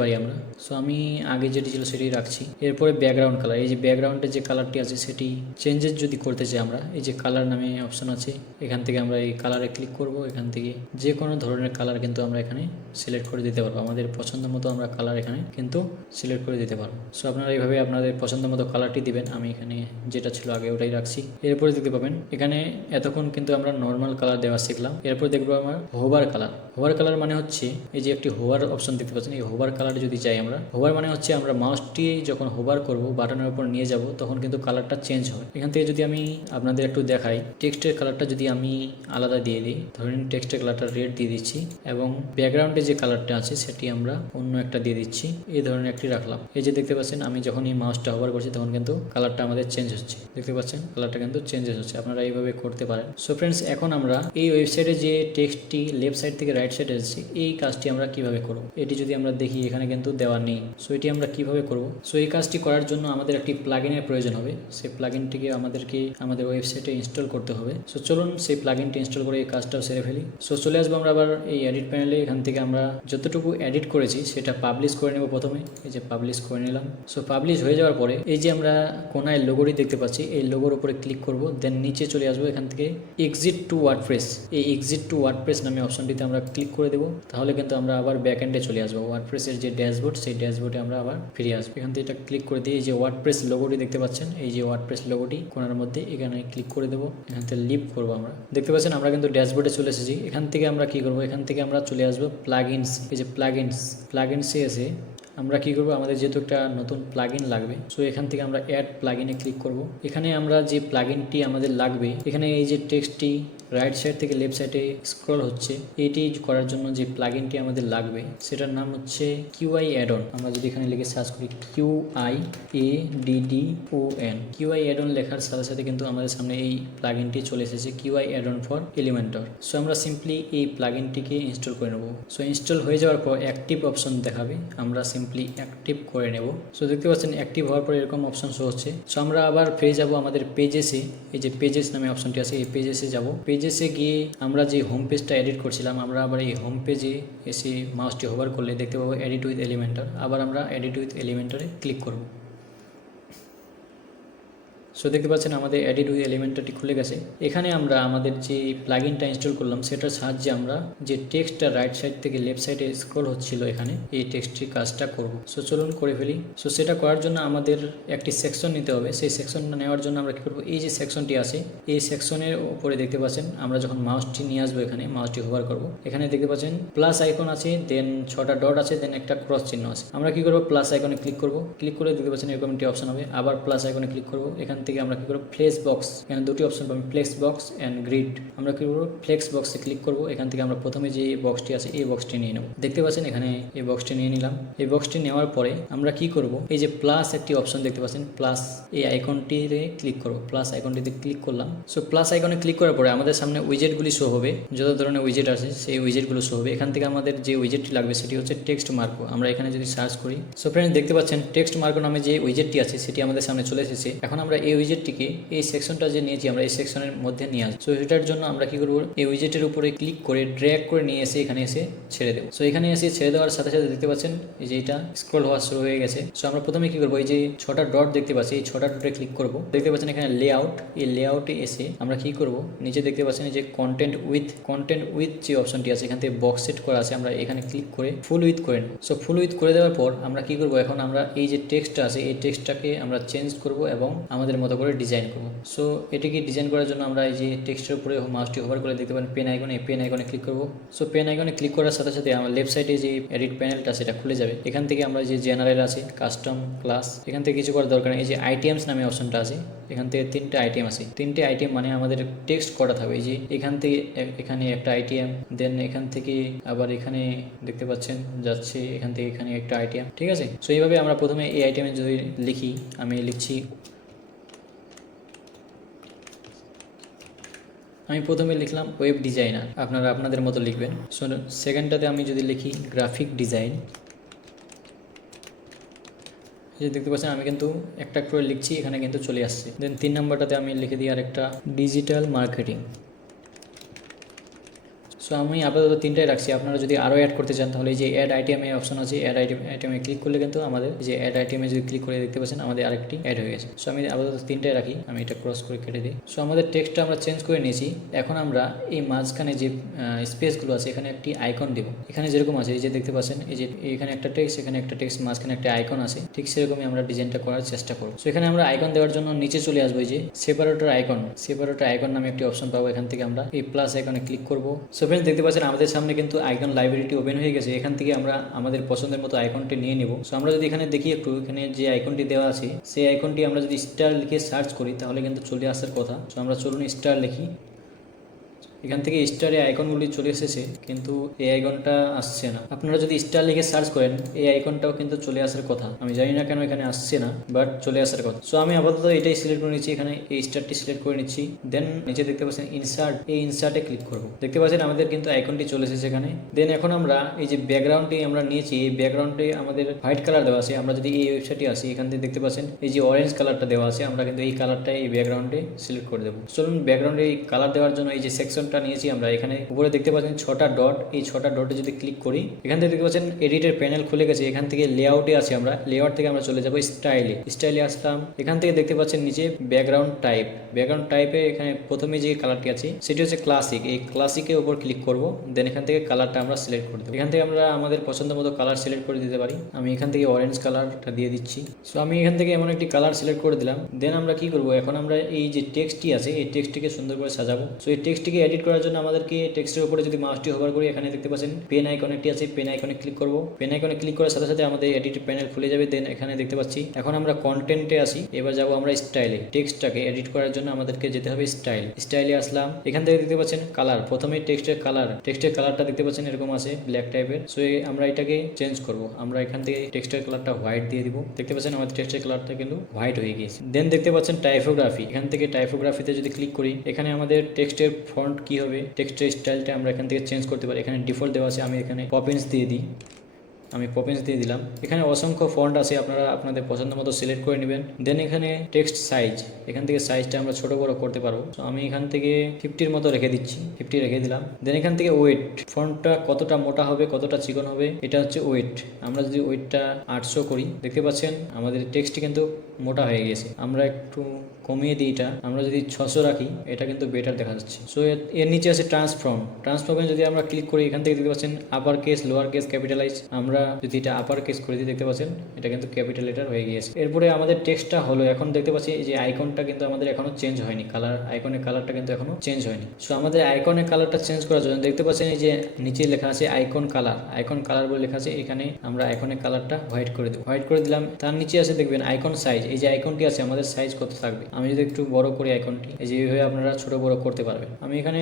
পারি, আমরা। সো আমি আগে যেটি ছিল সেটাই রাখছি। এরপরে ব্যাকগ্রাউন্ড কালার, এই যে ব্যাকগ্রাউন্ডের যে কালারটি আছে সেটি চেঞ্জেস যদি করতে চাই আমরা, এই যে কালার নামে অপশন আছে, এখান থেকে আমরা এই কালারে ক্লিক করব। এখান থেকে যে কোনো ধরনের কালার কিন্তু আমরা এখানে সিলেক্ট করে দিতে পারবো। আমাদের পছন্দ মতো আমরা কালার এখানে কিন্তু সিলেক্ট করে দিতে পারবো। সো আপনারা এইভাবে আপনাদের পছন্দ মতো কালারটি দিবেন। আমি এখানে যেটা ছিল আগে ওটাই রাখছি। এরপরে দেখতে পাবেন এখানে এতক্ষণ কিন্তু আমরা নর্মাল কালার দেওয়া শিখলাম। এরপর দেখবো আমরা হোভার কালার মানে হচ্ছে এই যে একটি হোভার অপশন দেখতে পাচ্ছেন, এই হোভার কালার যদি চাই আমরা, হোভার মানে হচ্ছে আমরা মাউসটি যখন হোভার করব বাটনের উপর নিয়ে যাব তখন কিন্তু কালারটা চেঞ্জ হয়। এখান থেকে যদি আমি আপনাদের একটু দেখাই, টেক্সটের কালারটা যদি আমি আলাদা দিয়ে দিই, ধরেন টেক্সটের কালারটা রেড দিয়ে দিচ্ছি এবং ব্যাকগ্রাউন্ডে যে কালারটা আছে সেটি আমরা অন্য একটা দিয়ে দিচ্ছি, এই ধরনের একটি রাখলাম। এই যে দেখতে পাচ্ছেন আমি যখন এই মাউসটা হোভার করছি তখন কিন্তু কালারটা আমাদের চেঞ্জ হচ্ছে, দেখতে পাচ্ছেন কালারটা কিন্তু চেঞ্জেস হচ্ছে। আপনারা এইভাবে করতে পারেন। সো ফ্রেন্ডস, এখন আমরা এই ওয়েবসাইটে যে টেক্সটটি লেফট সাইড থেকে রাইট সাইডে এসেছে এই কাজটি আমরা কিভাবে করব, এটি যদি আমরা দেখি এখানে কিন্তু দেওয়া নেই। সো এটি আমরা কিভাবে করব? সো এই কাজটি করার জন্য আমাদের একটি প্লাগইনের প্রয়োজন হবে। সেই প্লাগইনটিকে আমাদেরকে আমাদের ওয়েবসাইটে ইনস্টল করতে হবে। সো চলুন সেই প্লাগইনটি ইনস্টল করে এই কাজটাও সেরে ফেলি। সো চলে আসবো আমরা আবার এই এডিট প্যানেলে। এখান থেকে আমরা যতটুকু এডিট করেছি সেটা পাবলিশ করে নেব প্রথমে। এই যে পাবলিশ করে নিলাম। সো পাবলিশ হয়ে যাওয়ার পরে এই যে আমরা কোনায় লোগোটি দেখতে পাচ্ছি, এই লোগোর উপরে ক্লিক করব। দেন নিচে চলে আসবো, এখান থেকে এক্সিট টু ওয়ার্ডপ্রেস, এই এক্সিট টু ওয়ার্ডপ্রেস নামে অপশনটিতে আমরা ক্লিক করে দেবো। তাহলে কিন্তু আমরা আবার ব্যাকএন্ডে চলে আসবো। ওয়ার্ডপ্রেসের যে ড্যাশবোর্ড সেই ড্যাশবোর্ডে আমরা আবার ফিরে আসবো। এখান থেকে এটা ক্লিক করে দিয়ে এই যে ওয়ার্ডপ্রেস লোগোটি দেখতে পাচ্ছেন, এই যে ওয়ার্ডপ্রেস লোগোটি কোণার মধ্যে এখানে ক্লিক করে দেবো। এখান থেকে লিভ করবো। আমরা দেখতে পাচ্ছেন আমরা কিন্তু ড্যাশবোর্ডে চলে এসেছি। এখান থেকে আমরা কি করবো, এখান থেকে আমরা চলে আসবো প্লাগইনস। এই যে প্লাগইনসে এসে আমরা কি করব, আমাদের যেহেতু একটা নতুন প্লাগইন লাগবে, সো এখান থেকে আমরা অ্যাড প্লাগইনে ক্লিক করব। এখানে আমরা যে প্লাগইনটি আমাদের লাগবে, এখানে এই যে টেক্সটটি রাইট সাইড থেকে লেফট সাইডে স্ক্রল হচ্ছে, এটি করার জন্য যে প্লাগইনটি আমাদের লাগবে সেটার নাম হচ্ছে কিউআই অ্যাডন। আমরা যদি এখানে লিখে সার্চ করি QIADDON, কিউআই অ্যাডন লেখার সাথে সাথে কিন্তু আমাদের সামনে এই প্লাগইনটি চলে এসেছে, QI add-on for Elementor. So আমরা সিম্পলি এই প্লাগইনটিকে ইনস্টল করে নেব। সো ইনস্টল হয়ে যাওয়ার পর অ্যাক্টিভ অপশন দেখাবে, আমরা সিম্পলি সিম্পলি অ্যাক্টিভ করে নেব। সো দেখতে পাচ্ছেন অ্যাক্টিভ হওয়ার পরে এরকম অপশন শো হচ্ছে। সো আমরা আবার ফিরে যাব আমাদের পেজেসে, এই যে পেজেস নামে অপশনটি আছে এই পেজেসে যাব। পেজেসে গিয়ে আমরা যে হোম পেজটা এডিট করছিলাম আমরা আবার এই হোম পেজে এসে মাউসটি হোভার করলে দেখতে পাবো এডিট উইথ এলিমেন্টর। আবার আমরা এডিট উইথ এলিমেন্টরে ক্লিক করব। সো দেখতে পাচ্ছেন আমাদের এডিট উইথ এলিমেন্টরটি খুলে গেছে। এখানে আমরা আমাদের যে প্লাগইনটা ইনস্টল করলাম সেটার সাহায্যে আমরা যে টেক্সটটা রাইট সাইড থেকে লেফট সাইডে স্ক্রল হচ্ছিল এখানে এই টেক্সটটির কাজটা করব। সো চলুন করে ফেলি। সো সেটা করার জন্য আমাদের একটি সেকশন নিতে হবে। সেই সেকশনটা নেওয়ার জন্য আমরা কী করবো, এই যে সেকশনটি আছে এই সেকশনের উপরে দেখতে পাচ্ছেন আমরা যখন মাউসটি নিয়ে আসবো এখানে মাউসটি হোভার করব, এখানে দেখতে পাচ্ছেন প্লাস আইকন আছে, দেন 6টা ডট আছে, দেন একটা ক্রস চিহ্ন আছে। আমরা কি করবো, প্লাস আইকনে ক্লিক করব। ক্লিক করে দেখতে পাচ্ছেন এরকম একটি অপশন হবে। আবার প্লাস আইকনে ক্লিক করব। এখান থেকে আমরা কি করব, ফ্লেক্স বক্স, এখানে দুটি অপশন পাবেন, ফ্লেক্স বক্স অ্যান্ড গ্রিড। আমরা কি করব, ফ্লেক্স বক্সে ক্লিক করব। এখান থেকে আমরা প্রথমে যে বক্সটি আছে এই বক্সটি নিয়ে নেব। দেখতে পাচ্ছেন এখানে এই বক্সটি নিয়ে নিলাম। এই বক্সটি নেওয়ার পরে আমরা কি করব, এই যে প্লাস একটি অপশন দেখতে পাচ্ছেন, প্লাস এই আইকনটিতে ক্লিক করব। প্লাস আইকনটিতে ক্লিক করলাম। সো প্লাস আইকনে ক্লিক করার পরে আমাদের সামনে উইজেটগুলি শো হবে, যত ধরনের উইজেট আছে সেই উইজেটগুলো শো হবে। এখান থেকে আমাদের যে উইজেটটি লাগবে সেটি হচ্ছে টেক্সট মার্কো। আমরা এখানে যদি সার্চ করি, সো ফ্রেন্ডস দেখতে পাচ্ছেন টেক্সট মার্কো নামে যে উইজেটটি আছে সেটি আমাদের সামনে চলে এসেছে। এখন আমরা এই উইজেটটিকে এই সেকশনটা যে নিয়েছি আমরা এই সেকশনের মধ্যে নিয়ে আসবো। সো এটার জন্য আমরা কি করব, এই উইজেটের উপরে ক্লিক করে ড্র্যাগ করে নিয়ে এসে এখানে এসে ছেড়ে দেবো। সো এখানে এসে ছেড়ে দেওয়ার সাথে সাথে দেখতে পাচ্ছেন এই যে এটা স্ক্রল হওয়া শুরু হয়ে গেছে। সো আমরা প্রথমে কি করবো, এই যে 6টা ডট দেখতে পাচ্ছি এই 6টা ডটে ক্লিক করব। দেখতে পাচ্ছেন এখানে লেআউট, এই লেআউটে এসে আমরা কি করব, নিচে দেখতে পাচ্ছেন এই যে কন্টেন্ট উইথ যে অপশনটি আছে এখান থেকে বক্স সেট করা আছে, আমরা এখানে ক্লিক করে ফুল উইথ করে নেব। সো ফুল উইথ করে দেওয়ার পর আমরা কি করব, এখন আমরা এই যে টেক্সটটা আছে এই টেক্সটটাকে আমরা চেঞ্জ করব এবং আমাদের মতো করে ডিজাইন করব। সো এটিকে ডিজাইন করার জন্য আমরা এই যে টেক্সটের উপরে মাউসটি হোভার করে দেখতে পারেন পেন আইকনে, এই পেন আইকনে ক্লিক করব। সো পেন আইকনে ক্লিক করার সাথে সাথে আমার লেফট সাইডে যে এডিট প্যানেলটা সেটা খুলে যাবে। এখান থেকে আমরা যে জেনারেল আছে, কাস্টম, ক্লাস, এখান থেকে কিছু করার দরকার নেই। এই যে আইটেমস নামে অপশনটা আছে, এখান থেকে 3টে আইটেম আছে। 3টে আইটেম মানে আমাদের টেক্সট করা থাকবে। এই যে এখান থেকে এখানে একটা আইটেম, দেন এখান থেকে আবার এখানে দেখতে পাচ্ছেন যাচ্ছে, এখান থেকে এখানে একটা আইটেম, ঠিক আছে। সো এইভাবে আমরা প্রথমে এই আইটেমে যদি লিখি, আমি লিখছি, আমি প্রথমে লিখলাম ওয়েব ডিজাইনার, আপনারা আপনাদের মতো লিখবেন। সো সেকেন্ডটাতে আমি যদি লিখি গ্রাফিক ডিজাইন, যে দেখতে পাচ্ছেন আমি কিন্তু একটা করে লিখছি, এখানে কিন্তু চলে আসছে। দেন 3 নম্বরটাতে আমি লিখে দিই আরেকটা ডিজিটাল মার্কেটিং। সো আমি আপাতত 3টাই রাখছি। আপনারা যদি আরও অ্যাড করতে চান তাহলে এই যে অ্যাড আইটেমে অপশন আছে, অ্যাড আইটেমে ক্লিক করলে কিন্তু আমাদের যে অ্যাড আইটেমে যদি ক্লিক করে দেখতে পাচ্ছেন আমাদের আরেকটি অ্যাড হয়ে গেছে। সো আমি আপাতত 3টাই রাখি, আমি এটা ক্রস করে কেটে দিই। সো আমাদের টেক্সটটা আমরা চেঞ্জ করে নিয়েছি। এখন আমরা এই মাঝখানে যে স্পেসগুলো আছে এখানে একটি আইকন দেবো। এখানে যেরকম আছে এই যে দেখতে পাচ্ছেন এই যে এখানে একটা টেক্সট, এখানে একটা টেক্সট, মাঝখানে একটা আইকন আছে, ঠিক সেরকমই আমরা ডিজাইনটা করার চেষ্টা করব। সো এখানে আমরা আইকন দেওয়ার জন্য নিচে চলে আসবো, এই যে সেপারেটর আইকন নামে একটি অপশন পাবো। এখান থেকে আমরা এই প্লাস আইকনে ক্লিক করব। সো ফ্রেন্ডস দেখতে পাচ্ছেন আমাদের সামনে কিন্তু আইকন লাইব্রেরিটি ওপেন হয়ে গেছে। এখান থেকে আমরা আমাদের পছন্দের মতো আইকনটি নিয়ে নেব। সো আমরা যদি এখানে দেখি একটু, এখানে যে আইকনটি দেওয়া আছে সেই আইকনটি আমরা যদি স্টার লিখে সার্চ করি তাহলে কিন্তু চলে আসার কথা। সো আমরা চলুন স্টার লিখি, এখান থেকে স্টারে আইকনগুলি চলে এসেছে কিন্তু এই আইকনটা আসছে না। আপনারা যদি স্টার লিখে সার্চ করেন এই আইকনটাও কিন্তু চলে আসার কথা, আমি জানি না কেন এখানে আসছে না, বাট চলে আসার কথা। সো আমি আপাতত এটাই সিলেক্ট করে নিচ্ছি, এখানে এই স্টারটি সিলেক্ট করে নিচ্ছি। দেন নিচে দেখতে পাচ্ছেন ইনসার্ট, এই ইনসার্টে ক্লিক করব। দেখতে পাচ্ছেন আমাদের কিন্তু আইকনটি চলে এসেছে এখানে। দেন এখন আমরা এই যে ব্যাকগ্রাউন্ডটি আমরা নিয়েছি, এই ব্যাকগ্রাউন্ডে আমাদের হোয়াইট কালার দেওয়া আছে। আমরা যদি এই ওয়েবসাইটে আসি এখান থেকে দেখতে পাচ্ছেন এই যে অরেঞ্জ কালারটা দেওয়া আছে, আমরা কিন্তু এই কালারটা এই ব্যাকগ্রাউন্ডে সিলেক্ট করে দেবো। চলুন ব্যাকগ্রাউন্ডে এই কালার দেওয়ার জন্য এই যে সেকশনটা নিয়েছি আমরা, এখানে উপরে দেখতে পাচ্ছেন 6টা ডট, এই 6টা ডটে যদি ক্লিক করি এখান থেকে দেখতে পাচ্ছেন এডিটের প্যানেল খুলে গেছে। এখান থেকে লেআউটে আছে, আমরা লেআউট থেকে আমরা চলে যাব স্টাইলে আসলাম। এখান থেকে দেখতে পাচ্ছেন নিচে ব্যাকগ্রাউন্ড টাইপে এখানে প্রথমে যে কালারটি আছে সেটি হচ্ছে ক্লাসিক, এই ক্লাসিকের উপর ক্লিক করব। দেন এখান থেকে কালারটা আমরা সিলেক্ট করে দেবো। এখান থেকে আমরা আমাদের পছন্দ মতো কালার সিলেক্ট করে দিতে পারি। আমি এখান থেকে অরেঞ্জ কালারটা দিয়ে দিচ্ছি। সো আমি এখান থেকে এমন একটি কালার সিলেক্ট করে দিলাম। দেন আমরা কি করব, এখন আমরা এই যে টেক্সটটি আছে এই টেক্সটটিকে সুন্দর করে সাজাবো। সো এই টেক্সটটিকে এডিট করার জন্য আমাদেরকে টেক্সটের উপরে যদি মাউসটি হোভার করি এখানে দেখতে পাচ্ছেন পেন আইকন একটি আছে, পেন আইকনে ক্লিক করব। পেন আইকনে ক্লিক করার সাথে সাথে আমাদের এডিট প্যানেল খুলে যাবে। দেন এখানে দেখতে পাচ্ছি এখন আমরা কন্টেন্টে আসি, এবার যাব আমরা স্টাইলে। টেক্সটটাকে এডিট করার জন্য আমাদেরকে যেতে হবে স্টাইলে আসলাম। এখান থেকে দেখতে পাচ্ছেন কালার, প্রথমে টেক্সটের কালারটা দেখতে পাচ্ছেন এরকম আছে ব্ল্যাক টাইপের। সো আমরা এটাকে চেঞ্জ করব, আমরা এখান থেকে টেক্সটের কালারটা হোয়াইট দিয়ে দিব। দেখতে পাচ্ছেন আমাদের টেক্সটের কালারটা কিন্তু হোয়াইট হয়ে গিয়েছে। দেন দেখতে পাচ্ছেন টাইপোগ্রাফি, এখান থেকে টাইপোগ্রাফিতে যদি ক্লিক করি এখানে আমাদের টেক্সটের ফন্ট কি হবে, টেক্সটের স্টাইলটা আমরা এখান থেকে চেঞ্জ করতে পারি। এখানে ডিফল্ট দেওয়া আছে, আমি এখানে পপিন্স দিয়ে দিই। আমি পপেন্স দিয়ে দিলাম। এখানে অসংখ্য ফন্ট আছে, আপনারা আপনাদের পছন্দ মতো সিলেক্ট করে নেবেন। দেন এখানে টেক্সট সাইজ, এখান থেকে সাইজটা আমরা ছোট বড় করতে পারবো। তো আমি এখান থেকে 50-র মতো রেখে দিচ্ছি, 50 রেখে দিলাম। দেন এখান থেকে ওয়েট, ফন্টটা কতটা মোটা হবে কতটা চিকন হবে এটা হচ্ছে ওয়েট। আমরা যদি ওয়েটটা 800 করি, দেখতে পাচ্ছেন আমাদের টেক্সটটি কিন্তু মোটা হয়ে গেছে। আমরা একটু কমিয়ে দিই এটা, আমরা যদি 600 রাখি এটা কিন্তু বেটার দেখা যাচ্ছে। সো এর নিচে আছে ট্রান্সফর্মে যদি আমরা ক্লিক করি, এখান থেকে দেখতে পাচ্ছেন upper case, lower case, capitalise. আমরা যদি এটা আপার কেস করে দিই, দেখতে পাচ্ছেন এটা কিন্তু ক্যাপিটাল লেটার হয়ে গিয়েছে। এরপরে আমাদের টেক্সটটা হলো, এখন দেখতে পাচ্ছি যে আইকনটা কিন্তু আমাদের এখনো চেঞ্জ হয়নি, আইকনের কালারটা কিন্তু এখনো চেঞ্জ হয়নি। সো আমাদের আইকনের কালারটা চেঞ্জ করার জন্য দেখতে পাচ্ছেন এই যে নিচে লেখা আছে আইকন কালার বলে লেখা আছে, এখানে আমরা আইকনের কালারটা হোয়াইট করে দেবো। হোয়াইট করে দিলাম। তার নিচে আছে দেখবেন আইকন সাইজ, এই যে আইকনটি আছে আমাদের সাইজ কত থাকবে। আমি যদি একটু বড় করি আইকনটি, এই যে এইভাবে আপনারা ছোট বড় করতে পারবেন। আমি এখানে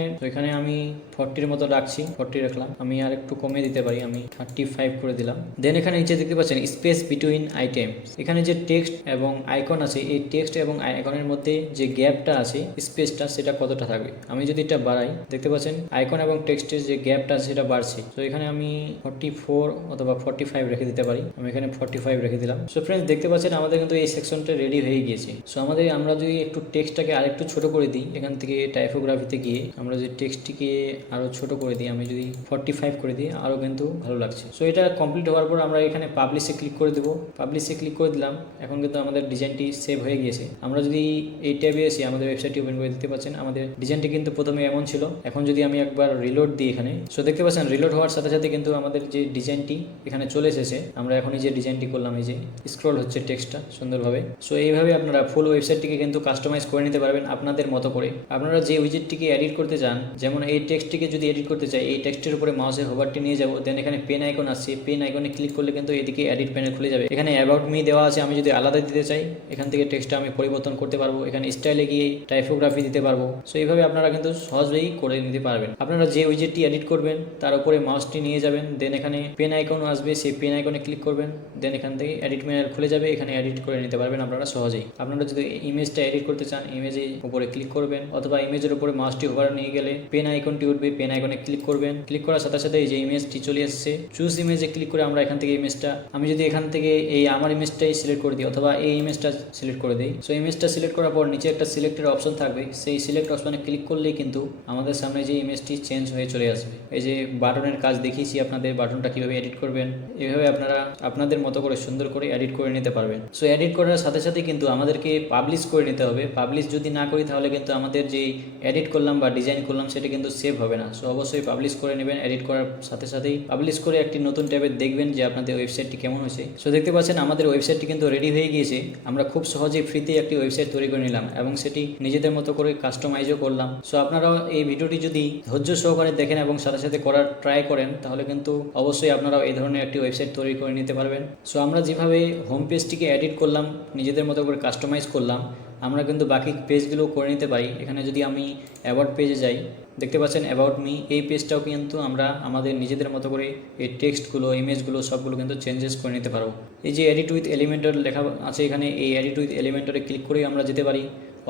40-র মতো রাখছি, 40 রাখলাম। আমি আর একটু কমিয়ে দিতে পারি, আমি 35 করে দিলাম। দেন এখানে নিচে দেখতে পাচ্ছেন স্পেস বিটুইন আইটেম, এখানে যে টেক্সট এবং আইকন আছে, এই টেক্সট এবং আইকনের মধ্যে যে গ্যাপটা আছে, স্পেসটা, সেটা কতটা থাকবে। আমি যদি এটা বাড়াই, দেখতে পাচ্ছেন আইকন এবং টেক্সটের যে গ্যাপটা আছে সেটা বাড়ছে। তো এখানে আমি 44 অথবা 45 রেখে দিতে পারি। আমি এখানে 45 রেখে দিলাম। সো ফ্রেন্ডস, দেখতে পাচ্ছেন আমাদের কিন্তু এই সেকশনটা রেডি হয়ে গিয়েছে। সো আমরা যদি একটু টেক্সটটাকে আরেকটু ছোট করে দিই, এখান থেকে টাইপোগ্রাফিতে গিয়ে আমরা যদি টেক্সটটিকে আরো ছোট করে দিই, আমি যদি 45 করে দিই, আরো কিন্তু ভালো লাগছে। সো এটা কমপ্লিট হওয়ার পর আমরা এখানে পাবলিশে ক্লিক করে দেবো। পাবলিশে ক্লিক করে দিলাম। এখন কিন্তু আমাদের ডিজাইনটি সেভ হয়ে গিয়েছে। আমরা যদি এই ট্যাবে এসে আমাদের ওয়েবসাইটটি ওপেন করে দিতে পাচ্ছেন, আমাদের ডিজাইনটি কিন্তু প্রথমে এমন ছিল। এখন যদি আমি একবার রিলোড দিই এখানে, সো দেখতে পাচ্ছেন রিলোড হওয়ার সাথে সাথে কিন্তু আমাদের যে ডিজাইনটি এখানে চলে এসেছে। আমরা এখন এই যে ডিজাইনটি করলাম, এই যে স্ক্রল হচ্ছে টেক্সটটা সুন্দরভাবে। সো এইভাবে আপনারা ফুল ওয়েবসাইটটিকে কিন্তু কাস্টমাইজ করে নিতে পারবেন আপনাদের মতো করে। আপনারা যে উইজেটটিকে এডিট করতে চান, যেমন এই টেক্সটটিকে যদি এডিট করতে চাই, এই টেক্সটের উপরে মাউসের হোভারটি নিয়ে যাবো। দেন এখানে পেন আইকন আছে, পেন আইকনে ক্লিক করলে কিন্তু এদিকে এডিট প্যানেল খুলে যাবে। এখানে অ্যাবাউট মি দেওয়া আছে, আমি যদি আলাদা দিতে চাই এখান থেকে টেক্সটটা আমি পরিবর্তন করতে পারবো। এখানে স্টাইলে গিয়ে টাইপোগ্রাফি দিতে পারবো। সো এইভাবে আপনারা কিন্তু সহজেই করে নিতে পারবেন। আপনারা যে উইজেটটি এডিট করবেন তার উপরে মাউসটি নিয়ে যাবেন। দেন এখানে পেন আইকনও আসবে, সেই পেন আইকনে ক্লিক করবেন। দেন এখান থেকে এডিট প্যানেল খুলে যাবে, এখানে এডিট করে নিতে পারবেন আপনারা সহজেই। আপনারা যদি ইমেজটা এডিট করতে চান, ইমেজের উপরে ক্লিক করবেন, অথবা ইমেজের উপরে মাউসটি হোভার নিয়ে গেলে পেন আইকনটি উঠবে, পেন আইকনে ক্লিক করবেন। ক্লিক করার সাথে সাথে এই যে ইমেজটি চলে আসছে, চুজ ইমেজে ক্লিক করে আমরা এখান থেকে ইমেজটা, আমি যদি এখান থেকে এই আমার ইমেজটাই সিলেক্ট করে দিই অথবা এই ইমেজটা সিলেক্ট করে দিই। সো ইমেজটা সিলেক্ট করার পর নিচে একটা সিলেক্টের অপশন থাকবে, সেই সিলেক্ট অপশনে ক্লিক করলেই কিন্তু আমাদের সামনে যে ইমেজটি চেঞ্জ হয়ে চলে আসবে। এই যে বাটনের কাজ দেখিয়েছি আপনাদের, বাটনটা কিভাবে এডিট করবেন, এভাবে আপনারা আপনাদের মতো করে সুন্দর করে এডিট করে নিতে পারবেন। সো এডিট করার সাথে সাথে কিন্তু আমাদেরকে পাবলিশ করে নিতে হবে। পাবলিশ যদি না করি তাহলে কিন্তু আমাদের যে এডিট করলাম বা ডিজাইন করলাম সেটা কিন্তু সেভ হবে না। সো অবশ্যই পাবলিশ করে নেবেন। এডিট করার সাথে সাথেই পাবলিশ করে একটি নতুন ট্যাবে দেখবেন যে আপনাদের ওয়েবসাইটটি কেমন হয়েছে। সো দেখতে পাচ্ছেন আমাদের ওয়েবসাইটটি কিন্তু রেডি হয়ে গিয়েছে। আমরা খুব সহজেই ফ্রিতে একটি ওয়েবসাইট তৈরি করে নিলাম এবং সেটি নিজেদের মতো করে কাস্টমাইজও করলাম। সো আপনারাও এই ভিডিওটি যদি ধৈর্য সহকারে দেখেন এবং সাথে সাথে করার ট্রাই করেন, তাহলে কিন্তু অবশ্যই আপনারাও এই ধরনের একটি ওয়েবসাইট তৈরি করে নিতে পারবেন। সো আমরা যেভাবে হোম পেজটিকে এডিট করলাম, নিজেদের মতো করে কাস্টমাইজ করলাম, আমরা কিন্তু বাকি পেজগুলো করে নিতে পারি। এখানে যদি আমি অ্যাবাউট পেজে যাই, দেখতে পাচ্ছেন অ্যাবাউট মি, এই পেজটাও কিন্তু আমরা আমাদের নিজেদের মতো করে এই টেক্সটগুলো, ইমেজগুলো সবগুলো কিন্তু চেঞ্জেস করে নিতে পারবো। এই যে এডিট উইথ এলিমেন্টর লেখা আছে এখানে, এই এডিট উইথ এলিমেন্টরে ক্লিক করেই আমরা যেতে পারি।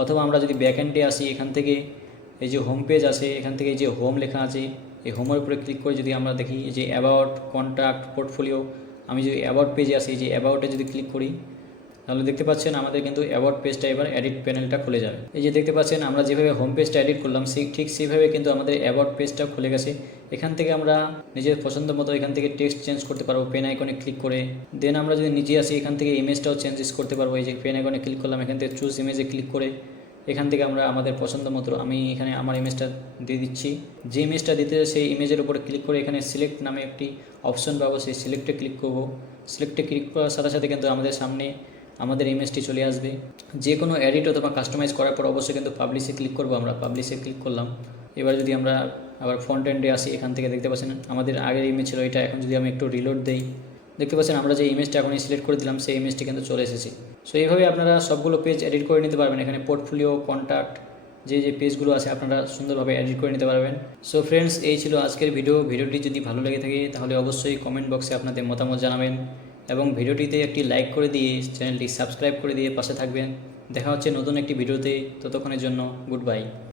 অথবা আমরা যদি ব্যাকএন্ডে আসি, এখান থেকে এই যে হোম পেজ আছে, এখান থেকে এই যে হোম লেখা আছে, এই হোমের উপরে ক্লিক করে যদি আমরা দেখি এই যে অ্যাবাউট, কন্ট্যাক্ট, পোর্টফোলিও, আমি যদি অ্যাবাউট পেজে আসি, এই যে অ্যাবাউটে যদি ক্লিক করি, তাহলে দেখতে পাচ্ছেন আমাদের কিন্তু অ্যাবাউট পেজটা এবার এডিট প্যানেলটা খুলে যাবে। এই যে দেখতে পাচ্ছেন আমরা যেভাবে হোম পেজটা এডিট করলাম ঠিক সেইভাবে কিন্তু আমাদের অ্যাবাউট পেজটা খুলে গেছে। এখান থেকে আমরা নিজের পছন্দ মতো এখান থেকে টেক্সট চেঞ্জ করতে পারবো পেন আইকনে ক্লিক করে। দেন আমরা যদি নিচে আসি, এখান থেকে ইমেজটাও চেঞ্জেস করতে পারবো। এই যে পেন আইকনে ক্লিক করলাম, এখান থেকে চুজ ইমেজে ক্লিক করে এখান থেকে আমরা আমাদের পছন্দ মতো, আমি এখানে আমার ইমেজটা দিয়ে দিচ্ছি। যে ইমেজটা দিতে সেই ইমেজের উপরে ক্লিক করে এখানে সিলেক্ট নামে একটি অপশন পাবো, সেই সিলেক্টে ক্লিক করবো। সিলেক্টে ক্লিক করার সাথে সাথে কিন্তু আমাদের সামনে আমাদের ইমেজটি চলে আসবে। যে কোনো এডিট অথবা কাস্টমাইজ করার পর অবশ্যই কিন্তু পাবলিশে ক্লিক করবো। আমরা পাবলিশে ক্লিক করলাম। এবার যদি আমরা আবার ফ্রন্ট এন্ডে আসি, এখান থেকে দেখতে পাচ্ছেন আমাদের আগের ইমেজ ছিল এটা। এখন যদি আমি একটু রিলোড দেই, দেখতে পাচ্ছেন আমরা যে ইমেজটা এখন সিলেক্ট করে দিলাম সেই ইমেজটি কিন্তু চলে এসেছে। সো এইভাবে আপনারা সবগুলো পেজ এডিট করে নিতে পারবেন। এখানে পোর্টফোলিও, কন্ট্যাক্ট, যে পেজগুলো আছে আপনারা সুন্দরভাবে এডিট করে নিতে পারবেন। সো ফ্রেন্ডস, এই ছিল আজকের ভিডিওটি যদি ভালো লেগে থাকে তাহলে অবশ্যই কমেন্ট বক্সে আপনাদের মতামত জানাবেন এবং ভিডিওটিতে একটি লাইক করে দিয়ে চ্যানেলটি সাবস্ক্রাইব করে দিয়ে পাশে থাকবেন। দেখা হচ্ছে নতুন একটি ভিডিওতে, ততক্ষণের জন্য গুড বাই।